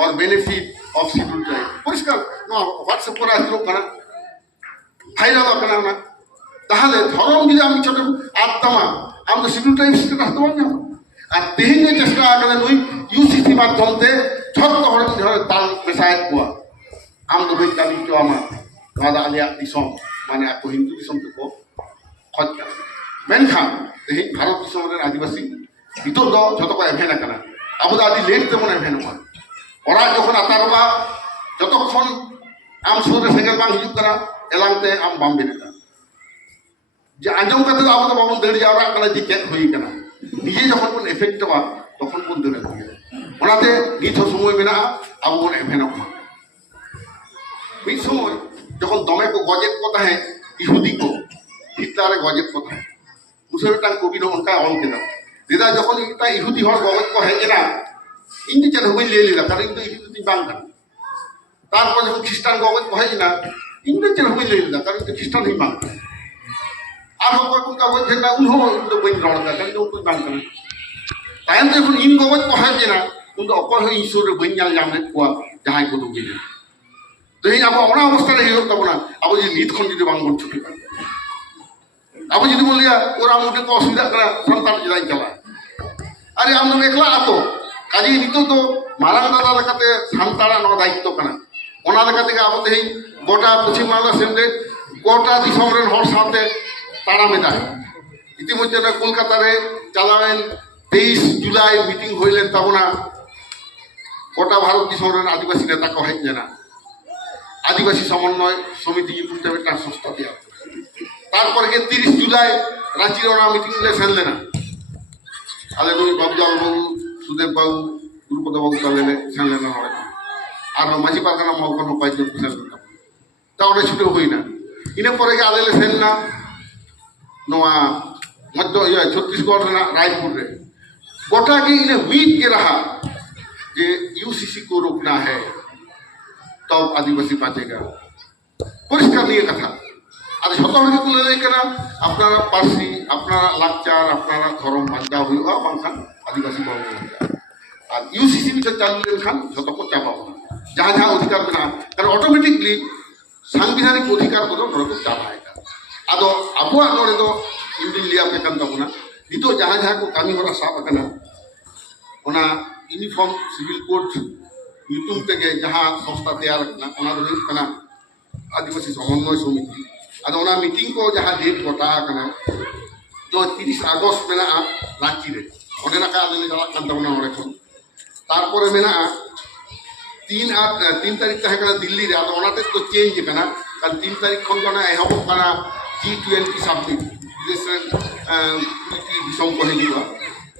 और बेनिफिट ऑफ शिड्यूल ट्राइब परिष्कार नो व्हाट्सएप पर आइलो कना फाइनल कना ना তাহলে ধরম যদি আমি ছোট আত্মা আমি তো শিডিউল ট্রাইবস কে রাখতে পারি না আর তেহেᱧ চেষ্টা আকারে নুই ইউসিসি মাধ্যমতে ঝত হড় তাল মেশায়েদ কোয়া আম দো ভাই কালি তো আমা নওয়া ᱫᱚ ᱟᱞᱮᱭᱟᱜ ᱫᱤᱥᱚᱢ ᱢᱟᱱᱮ ᱟᱠᱚ ᱦᱤᱱᱫᱩ ᱫᱤᱥᱚᱢ ᱛᱮᱠᱚ ᱠᱷᱚᱡ ᱠᱟᱱᱟ ᱢᱮᱱᱠᱷᱟᱱ ᱛᱮᱦᱮᱧ ᱵᱷᱟᱨᱚᱛ ᱫᱤᱥᱚᱢ ᱨᱮᱱ ᱟᱹᱫᱤᱵᱟᱹᱥᱤ ᱱᱤᱛᱚᱜ ᱫᱚ ᱡᱷᱚᱛᱚ ᱠᱚ ᱮᱵᱷᱮᱱ ᱟᱠᱟᱱᱟ ᱟᱵᱚ ᱫᱚ ᱟᱹᱰᱤ ᱞᱮᱴ ᱛᱮᱵᱚᱱ ᱮᱵᱷᱮᱱᱚᱜᱼᱟ ᱚᱲᱟᱜ ᱡᱚᱠᱷᱚᱱ ᱟᱛᱟᱨᱚᱜᱼᱟ যতক্ষণ আম সুর রে সেঙ্গেল বাং হিজুᱜ ᱠᱟᱱᱟ এলাংতে আম বাম বেরেদা যে আঞ্জম কাতে আবো তো বাবন দড় যাওয়ার কানা যে কেন হই কানা নিজে যখন বন এফেক্টবা তখন বন দড় যাওয়া ওনাতে নিত সময় মেনা আবো বন এভেনক মিট সময় যখন দমে কো গজেত কথা হ্যাঁ ইহুদি কো হিটলারে গজেত কথা মুসলমান কবি নো উনকা অল কেনা দিদা যখন এটা ইহুদি হর গজেত কো হ্যাঁ কেনা ইন্দি চেন হই লে লিলা কারণ ইন্দু ইহুদি বাং কানা তারপর যখন খ্রিস্টান গগজ কহে না ইংরেজ চেন হই লে লিলা কারণ খ্রিস্টান হই বাং আর হকর কোন গগজ না উন হো ইন্দু বইন রণ কা কারণ উন বাং কানা তাইন তো এখন ইন গগজ কহে না উন তো অকর হই ঈশ্বর বইন জাল জামনে কোয়া যাহাই কো তো গিনা তেহেñ আবো অনা অবস্থা রে হইব তাবনা আবো যে নিত খন যদি বাং বন ছুটি পান আবো যদি বলিয়া ওরা মুটে কো অসুবিধা করা সন্তান জিলাই চালা আরে আমরা একলা আতো কাজে নিত তো মারাং দাদা লেখাতে সান্তাড়া নো দায়িত্ব কানা ওনা লেখা থেকে আবো তেহেñ গোটা পশ্চিম বাংলা সেন্টে গোটা দিশম রেন হর সাথে তাড়া মেদায় ইতিমধ্যে কলকাতা রে চালাবেন 23 জুলাই মিটিং হইলেন তাবনা গোটা ভারত দিশম রেন আদিবাসী নেতা কো হেজ না আদিবাসী সমন্বয় সমিতি ইউনিটে একটা সংস্থা দিয়া তারপরে 30 জুলাই রাঁচির ওনা মিটিং লে সেনলে না আলে দুই বাবুজাল বাবু সুদেব বাবু গুরুপদ বাবু তালেলে সেনলে না হয় আর মাঝি পারগানা মহকুমা কয়েকজন সেনলে না তা অনেক ছুটে হই না ইনে পরে আলেলে সেন না নোয়া মধ্য ছত্তিশগড় রেনা রায়পুর রে গোটা के इन्हें वीक के रहा যে ইউসিসি को रोकना है तब आदिवासी बाँचेगा পরিষ্কার নিয়ে কথা আর যত হড়কে তুলে নেই কেনা আপনারা পার্সি আপনারা লাকচার আপনারা ধরম বাঞ্চা হইবা বাংখান আদিবাসী বর্গ আর ইউসিসি ভিতর চালু লেনখান যত কো চাপাবো না যাহা যাহা অধিকার মেনা কারণ অটোমেটিকলি সাংবিধানিক অধিকার কদো নড়ে তো চাপাएगा আদো আবুয়া নড়ে তো ইন্ডিন লিয়া কে কান তাবনা নিতো যাহা যাহা কো কামি হরা সাপ আকানা ওনা ইউনিফর্ম সিভিল কোড ᱧᱩᱛᱩᱢ ᱛᱮᱜᱮ ᱡᱟᱦᱟᱸ ᱥᱚᱝᱥᱛᱷᱟ ᱛᱮᱭᱟᱨ ᱟᱠᱟᱱᱟ ᱚᱱᱟ ᱫᱚ ᱦᱩᱭᱩᱜ ᱠᱟᱱᱟ ᱟᱹᱫᱤᱵᱟᱹᱥᱤ ᱥᱚᱢᱚᱱᱵᱚᱭ ᱥᱚᱢᱤᱛᱤ ᱟᱫᱚ ᱚᱱᱟ ᱢᱤᱴᱤᱝ ᱠᱚ ᱡᱟᱦᱟᱸ ᱰᱮᱴ ᱜᱚᱴᱟ ᱟᱠᱟᱱᱟ ᱫᱚ 30 আগস্ট ᱢᱮᱱᱟᱜᱼᱟ ᱨᱟᱸᱪᱤ ᱨᱮ ᱚᱸᱰᱮ ᱱᱟᱠᱟ ᱟᱞᱮ ᱞᱮ ᱪᱟᱞᱟᱜ ᱠᱟᱱ ᱛᱟᱵᱚᱱᱟ ᱚᱸᱰᱮ ᱠᱷᱚᱱ ᱛᱟᱨᱯᱚᱨᱮ ᱢᱮᱱᱟᱜᱼᱟ 3 ᱛᱟᱹᱨᱤᱠᱷ ᱛᱟᱦᱮᱸ ᱠᱟᱱᱟ ᱫᱤল্ᱞᱤ ᱨᱮ ᱟᱫᱚ ᱚᱱᱟᱛᱮ ᱫᱚ ᱪᱮᱧᱡᱽ ᱟᱠᱟᱱᱟ ᱠᱟᱨᱚᱱ 3 ᱛᱟᱹᱨᱤᱠᱷ ᱠᱷᱚᱱ ᱫᱚ ᱚᱱᱟ ᱮᱦᱚᱵᱚᱜ ᱠᱟᱱᱟ G20 সাবমিট বিদেশ ᱨᱮᱱ ᱫᱤᱥᱚᱢ ᱠᱚ ᱦᱤᱡᱩᱜᱼᱟ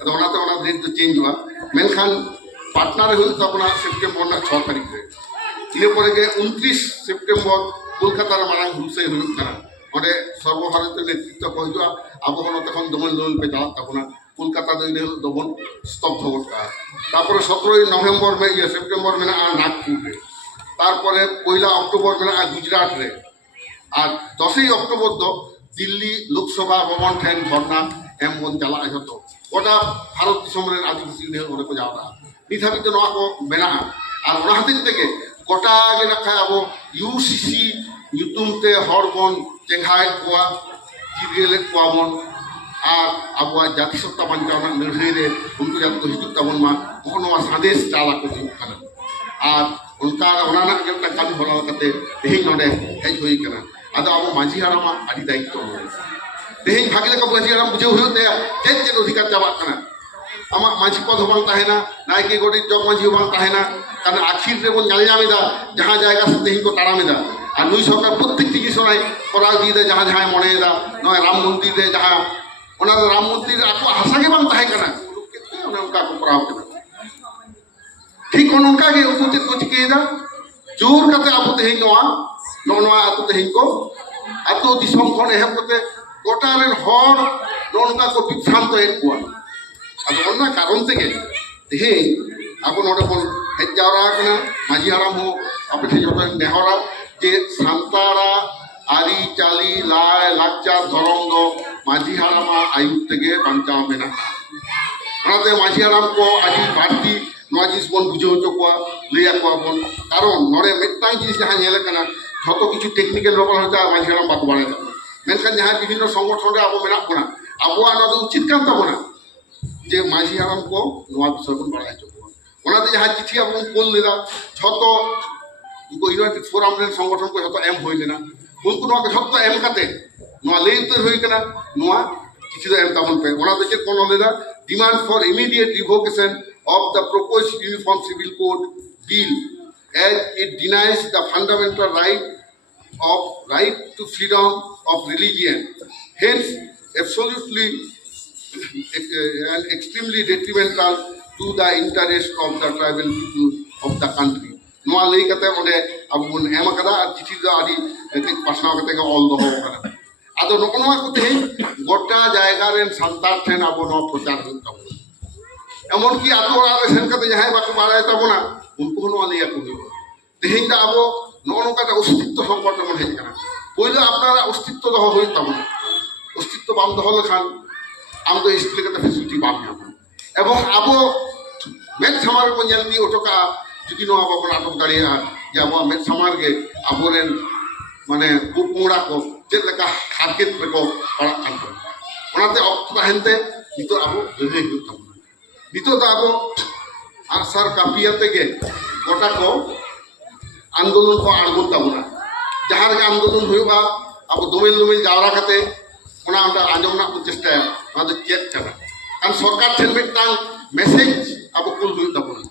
ᱟᱫᱚ ᱚᱱᱟᱛᱮ ᱚᱱᱟ ᱰᱮᱴ ᱫᱚ ᱪᱮᱧᱡᱚᱜᱼᱟ ᱢᱮᱱᱠᱷᱟᱱ पाटना रे हुई तबना सेप्टेम्बर ना 6 तारीख रे इने परे के 29 सेप्टेम्बर कोलकाता रे मारांग हुसे हुई करा ओडे सर्वभारतीय नेतृत्व को हिजुआ आबो कोन तखन दमन लोन पे चला तबना कोलकाता दो इने दमन स्तब्ध होता तारपरे 17 नवंबर में ये सेप्टेम्बर में ना नागपुर रे तारपरे 1 अक्टोबर में ना गुजरात रे আর 10 अक्टोबर दो दिल्ली लोकसभा भवन ठेन धरना एम बन चला हतो गोटा भारत दिसम रे आदिवासी ने ओडे को जावरा नित हाबित नोआ को मेना और ओना हतिन तेगे गोटा गे नाखा आबो यूसीसी ᱧᱩᱛᱩᱢ তে হরবন চেঙ্গাই কোয়া জিরিয়েলে কোয়াবন আর আবুয়া জাতিসত্তা বাঞ্চাওনা লড়াই রে উনকু যাতে হিজুক তাবন मा কোনোয়া সাদেশ চালা को হিজুক কানা আর उनका ओना ना जेटा कामी होला कते तेहेñ नोडे हेज होई कना आदो आबो माझी हारामा आदि दायित्व तेहेñ भागे लेका माझी हाराम बुझे हुयो ते चेक चेक अधिकार चाबा कना आमा माझी पद बांग ताहेना नायके गोटी जग माझी बांग ताहेना कारण आखिर रे बन जाल जामेदा जहां जायगा से तेहेñ को ताड़ामेदा আর নুই সরকার প্রত্যেকটি বিষয় করা দিয়ে যাহা যাহা মনেদা নয় রাম মন্দির রে যাহা ওনা রাম মন্দির আকো হাসাগে বাং তাহে কানা কেতে ওনা উনকা को করাও কানা ঠিক उनका के उनको चेक को चिकेदा जोर कते आबो तेहेñ नोआ आतो तेहेñ को आतो दिसम खन एहब कते गोटा रेन हर नोनका को बिभ्रांत हेज कोआ आदो ओना कारण तेगे तेहेñ आबो नोडे बन हेज जावरा कना माझी हाराम हो आपे ठे जतो नेहरा जे सान्तारा आरी चाली लाय लाकचार धरम दो माझी हारामा आयुब तेगे बांचाव मेना ओनाते माझी हाराम को आदि बाड़ती नोआ जिनिस बन बुझे होचो कोआ लैया कोआ बन कारण नोडे मिदटां जिनिस जहां नेले कना जतो किछु टेक्निकल लेवल होता माझी हाराम बात बाड़े मेनखान जहां विभिन्न संगठन रे आबो मेना कोना आबोआ ना दो उचित कान ताबोना जे माझी हाराम को नवा विषय बन बड़ा चुका ओनाते जहाँ चिठी अब कोल लेदा छतो उनको यूनाइटेड फोरम रे संगठन को छतो एम होई लेना उनको नवा के छतो एम काते नवा ले उतर होई कना नवा चिठी एम तामन पे ओनाते चेक कोन लेदा demand for immediate revocation of the proposed Uniform Civil Code bill as it denies the fundamental right to freedom of religion, hence absolutely and extremely detrimental to the interest of the tribal people of the country. नवा ले कते ओने अब उन M कदा चिठी दा आदि एक पासना कते के ऑल दो करा आदो नोकनवा कते गोटा जायगा रेन संतार ठेन अब नो प्रचार होता एमनकी आतो और सेन कते जहां बाको बाड़ाय ताबोना उनको नो आलिया को तेहिं दा अब नोनो का अस्तित्व संकट मन हेज कना पहिले आपनारा अस्तित्व दह होई ताबोना अस्तित्व बाम दह लखान आम तो इसलिए कते फैसिलिटी बाम ना एवं अब मेन समार को जल्दी ओटोका जुदी नो अब अपन आटक दाड़िया जे अब मेन समार के अबोरेन माने कुपुड़ा को चेद लका हाकित को पड़ा कान ओनाते अक्ता हेनते नितो अब लड़ाई हुई ताबोना नितो दा अब आसार कापियाते के गोटा को आंदोलन को आड़गोन ताबोना जहां रे आंदोलन हुआ अब दोमेल दोमेल जावरा कते ओना अंडा आंजम ना को चेष्टा ना तो चेक करा कान सरकार ठेन मिटांग मेसेज अब कुल हुई ताबोना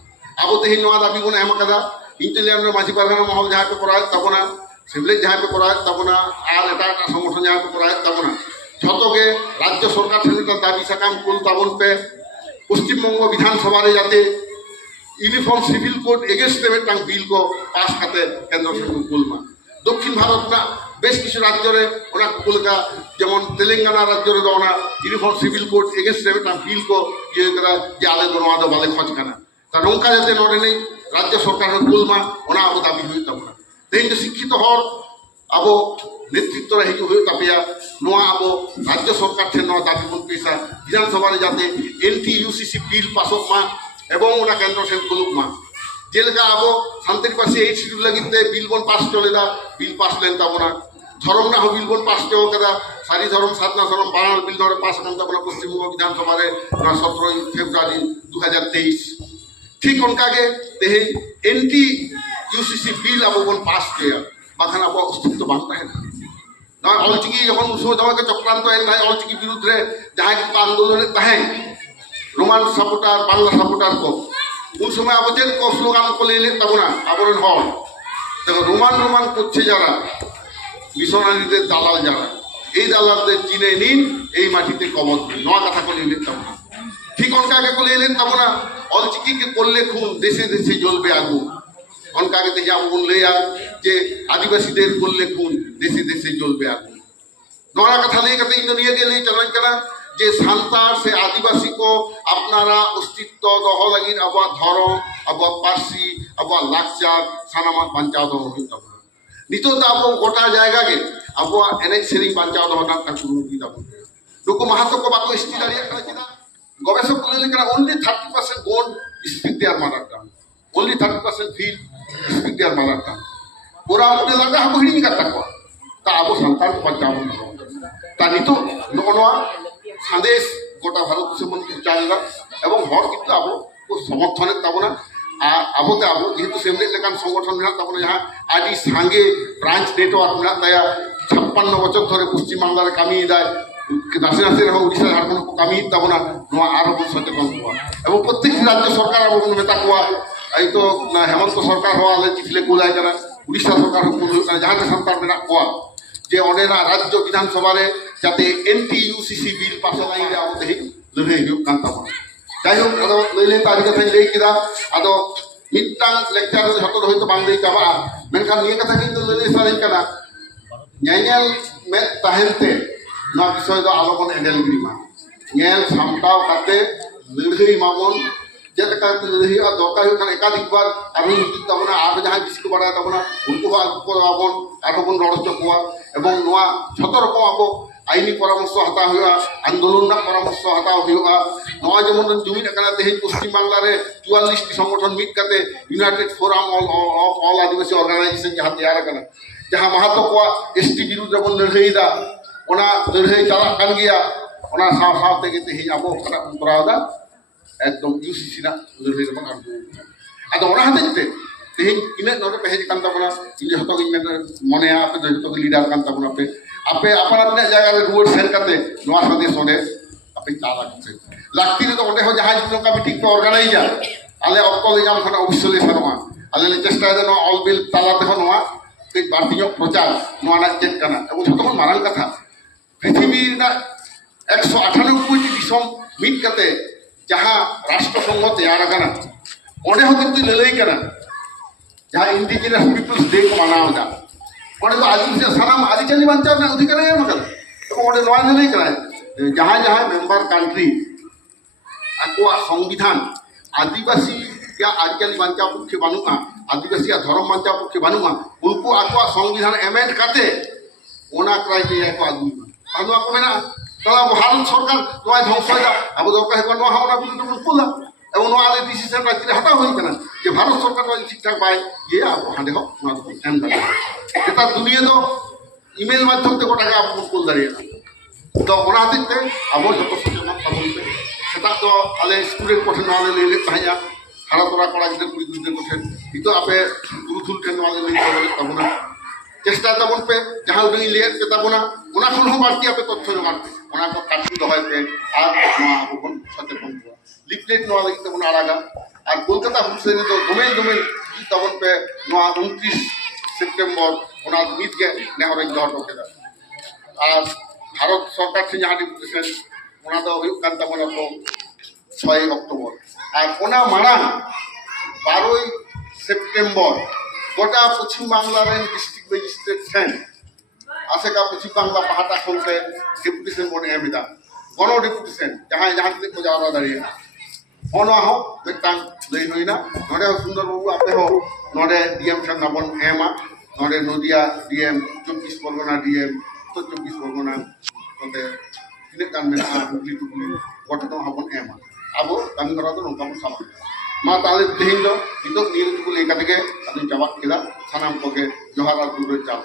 अब तेहिं नवा दाबी को एम कदा इंटेलिजेंस माझी पारगाना महल जहां पे कराय ताबोना सिमलेज जहां पे कराय ताबोना आर एटा संगठन जहां पे कराय ताबोना छतो के राज्य सरकार ठेन मिटांग दाबी सकाम कुल ताबोन पे पश्चिम बंग विधानसभा रे जाते यूनिफॉर्म सिविल कोड एगेंस्ट मिटांग बिल को पास करते केंद्र सरकार कुलमा दक्षिण भारत ना बेश किछु राज्य रे ओना कुलका जेमन तेलंगाना राज्य रे दोना यूनिफॉर्म सिविल कोड एगेंस्ट मिटांग बिल को ये करा जे आले दोनवा दो बाले खोज कना ता नौका जाते नोडे नहीं राज्य सरकार कुलमा ओना अब दाबी हुई तबना तेहिं शिक्षित हर अब नेतृत्व रे हिजु हुई तपिया नोआ अब राज्य सरकार ठेन नोआ दाबी बन पैसा विधानसभा रे जाते एंटी यूसीसी बिल पासक मा एवं ओना केंद्र से कुलुक मा जेलका अब शांति पासे 8 शिड्यूल लगिते बिल बन पास चलेदा बिल पास लेन तबना धर्म ना हो बिल बन पास तो कदा सारी धर्म साधना धर्म बारह बिल दर पास करन तबना पश्चिम बंग विधानसभा रे 17 फरवरी 2023 ठीक उनका के तेहे एंटी यूसीसी बिल अब बन पास किया बाखान अब अस्तित्व बांता है ना अलचिकी যখন উৎসব দাওয়াকে চক্রান্ত এল নাই অলচিকি বিরুদ্ধে যাহাই কি আন্দোলনে তাহে রোমান সাপোর্টার বাংলা সাপোর্টার কো উন সময় আবো যে কো স্লোগান কো লেলে তাবনা আবরণ হল দেখো রোমান রোমান করছে যারা মিশনারিদের দালাল যারা এই দালালদের চিনে নিন এই মাটিতে কবর দিন নয়া কথা কো লেলে তাবনা ঠিক অনকাকে কো লেলে তাবনা অলচিকি কে করলে খুন দেশে দেশে জ্বলবে আগুন অনকাকে দেখে আগুন লেয়া যে আদিবাসীদের করলে খুন দেশে দেশে জ্বলবে আগুন নয়া কথা লেগে কতে ইন্দ্রিয়া দিয়ে লে চলন করা যে সান্তার সে আদিবাসী को আপনারা অস্তিত্ব দহ লাগি আবা ধর্ম আবা পার্সি আবা লাকচার সানামা বাঞ্চাও দহ হই তাবো নিতো তাবো গোটা জায়গা কে আবা এনে সেরিং বাঞ্চাও দহ না শুরু কি তাবো লোক মাহাতো को বাকো স্টি দাঁড়িয়ে করা কিনা গবেষক বলে কেন only 30% could speak their mother tongue only 30% feel speak their mother tongue पूरा उन्हें लगा हम हिड़ी का तक ता अब संतान पंचावन ता नितो नोनवा संदेश गोटा भारत से मन चालेगा एवं हर किंतु अब को समर्थन ताबना आबोते अब जेहेतु सेमले लेकान संगठन मेना ताबना जहां आदि सांगे ब्रांच नेटवर्क मेना तया 56 বছর ধরে পশ্চিম বাংলার কামি দায় নাসে নাসে রহ উড়িষ্যা ঝাড়খণ্ড को কামি ताबना नोआ आरो सचेतन हुआ एवं प्रत्येक राज्य सरकार अब मेता को आई तो हेमंत सरकार हवा चिठिले कुलाय करा उड़ीसा सरकार जहाँ संतान मेना को जे ओनेना राज्य विधानसभा रे जाते एंटी यूसीसी बिल पास लाई रे अब तेहि लड़ाई हुई कान ताबो जाय हो अदो लैले तारी कथा लई किदा अदो मिटांग लेक्चर हतो होइतो बांग लई काबा मेनखान निया कथा किंतु लैले सारी कना न्यायल में ताहेनते ना विषय दो आलोकन एंडल ग्रीमा न्यायल सामटाव काते लड़ाई मामून जेलका लड़ाई दरकार होखान एकाधिक बार आरो हिजुक ताबना आरो जहां बिस्को बाड़ा ताबना उनको को आबन आरो बन रड़च कोआ एवं नोआ छतर को आबो आईनी परामर्श हता हुआ आंदोलन ना परामर्श हता हुआ नोआ जेमन जुमिन कना तेहि पश्चिम बांग्ला रे 44 टी संगठन मिट करते united forum of all Adivasi organisation जहां तैयार कना जहां महातो को एसटी विरुद्ध बन लड़ाई दा ओना लड़ाई चला कान गया ओना साव साव ते तेहि आबो कना करावदा एकदम UCC ना लड़ाई ᱨᱮᱵᱚᱱ ᱟᱬᱜᱚ ᱟᱫᱚ ᱚᱱᱟ ᱦᱚᱛᱮᱡ ᱛᱮ ᱛᱮᱦᱮᱧ ᱤᱱᱟᱹᱜ ᱱᱚᱰᱮ ᱯᱮ ᱦᱮᱡ ᱟᱠᱟᱱ ᱛᱟᱵᱚᱱᱟ ᱤᱧ ᱡᱚᱛᱚ ᱜᱤᱧ ᱢᱚᱱᱮᱭᱟ ᱟᱯᱮ ᱫᱚ ᱡᱚᱛᱚ ᱜᱮ ᱞᱤᱰᱟᱨ ᱠᱟᱱ ᱛᱟᱵᱚᱱᱟ ᱯᱮ ᱟᱯᱮ ᱟᱯᱟᱱ ᱟᱯᱱᱟᱜ ᱡᱟᱭᱜᱟ ᱨᱮ ᱨᱩᱣᱟᱹᱲ ᱥᱮᱱ ᱠᱟᱛᱮ ᱱᱚᱣᱟ ᱥᱟᱸᱫᱮᱥ ᱚᱸᱰᱮ ᱟᱯᱮ ᱪᱟᱞᱟ ᱠᱟᱛᱮ ᱞᱟᱹᱠᱛᱤ ᱨᱮᱫᱚ ᱚᱸᱰᱮ ᱦᱚᱸ ᱡᱟᱦᱟᱸᱭ ᱡᱩᱫᱤ ᱱᱚᱝᱠᱟ ᱢᱤᱴᱤᱝ ᱯᱮ ᱚᱨᱜᱟᱱᱟᱭᱤᱡᱟ ᱟᱞᱮ ᱚᱠᱛᱚ ᱞᱮ ᱧᱟᱢ ᱠᱷᱟᱱ ᱚᱵᱚᱥᱥᱳᱭ ᱞᱮ ᱥᱮᱱᱚᱜᱼᱟ ᱟᱞᱮ ᱞᱮ ᱪᱮᱥᱴᱟᱭᱮᱫᱟ ᱱᱚᱣᱟ ᱚᱞ ᱵᱤᱞ ᱛᱟᱞᱟ ᱛᱮᱦᱚᱸ ᱱᱚᱣᱟ ᱠᱟᱹᱡ ᱵᱟᱹᱲᱛᱤ ᱧᱚᱜ ᱯᱨᱚᱪᱟᱨ ᱱᱚᱣᱟ ᱨᱮᱱᱟᱜ ᱪᱮᱫ ᱠᱟᱱᱟ ᱮᱵᱚᱝ ᱡᱷᱚᱛᱚ ᱠᱷᱚᱱ ᱢᱟᱨᱟᱝ ᱠᱟᱛᱷᱟ পৃথিবী ᱨᱮᱱᱟᱜ 198টি দিশম মিট কাতে যাহা রাষ্ট্রসংঘ তৈয়ার আকানা ওঁডে হো কিন্তু লড়াই কানা যাহা ইন্ডিজিনাস পিপলস ডে কো মানাও দা ওঁডে তো আদিবাসী সানাম আদিবাসী বাঞ্চাও না অধিকার এম কানা এবং ওঁডে নয় লড়াই কানা যাহা যাহা মেম্বার কান্ট্রি আকুয়া সংবিধান আদিবাসী या आदिवासी बांचा पक्षे बानुआ आदिवासी धर्म बांचा पक्षे बानुआ उनको आकुआ संविधान एमेंड करते ओना क्राइटेरिया को आगु बानुआ को मेना तला भारत सरकार नोआ ध्वंसदा अब दरकार है नोआ हावना बिल तो कुला एवं नोआ ले डिसीजन राज्य हाता होई कना जे भारत सरकार वाली ठीक ठाक बाय ये अब हांडे हो नोआ तो एम दा एता दुनिया तो ईमेल माध्यम ते गोटा का आप कुल दारिया तो ओना हते अब जतो सचेतन ताबोलते सेता तो आले स्टूडेंट को नोआ ले ले ताया हारा तोरा कड़ा गिदर कुड़ी गिदर को ठेन इतो आपे गुरुथुल ठेन वाले ले ताबोना चेष्टा ताबोन पे जहां उडंगी लेट पे ताबोना ओना खन हो बारती आपे तथ्य जमाते ओना को काटी दहाय पे आर नोआ अबोन सचेतन को लिफलेट नोआ लगी ताबोन आड़ागा और कोलकाता हुसैन तो दोमेल दोमेल ताबोन पे नोआ 29 सेप्टेम्बर ओना मिट के नेहर जहर केदा और भारत सरकार ठे जहां डिपुटेशन ओना दो हुयु कान ताबोना तो 6 अक्टोबर और ओना मारांग 12 सेप्टेम्बर गोटा पश्चिम बांगला डिस्ट्रिक्ट मजिस्ट्रेट ठेन आसेका पश्चिम बांगला पाहाटा खोलते डिपुटेशन बोर्ड एमिदा गण डिपुटेशन जहां जहां तक को जावरा दाड़िया ओना हो मिटांग लई होइना नोडे सुंदर बाबू आपे हो नोडे डीएम ठन नाबन एमा नोडे नदिया डीएम 24 परगना डीएम तो 24 परगना नोडे तिने कान मेना हुगली टुगली गोटा तो हाबन एमा अब कमी करा तो नोका बन सामा मा ताले तेहिं दो इतो नील को लेका तके अदि जवाब केदा सनाम को के जोहार और गुरु चाल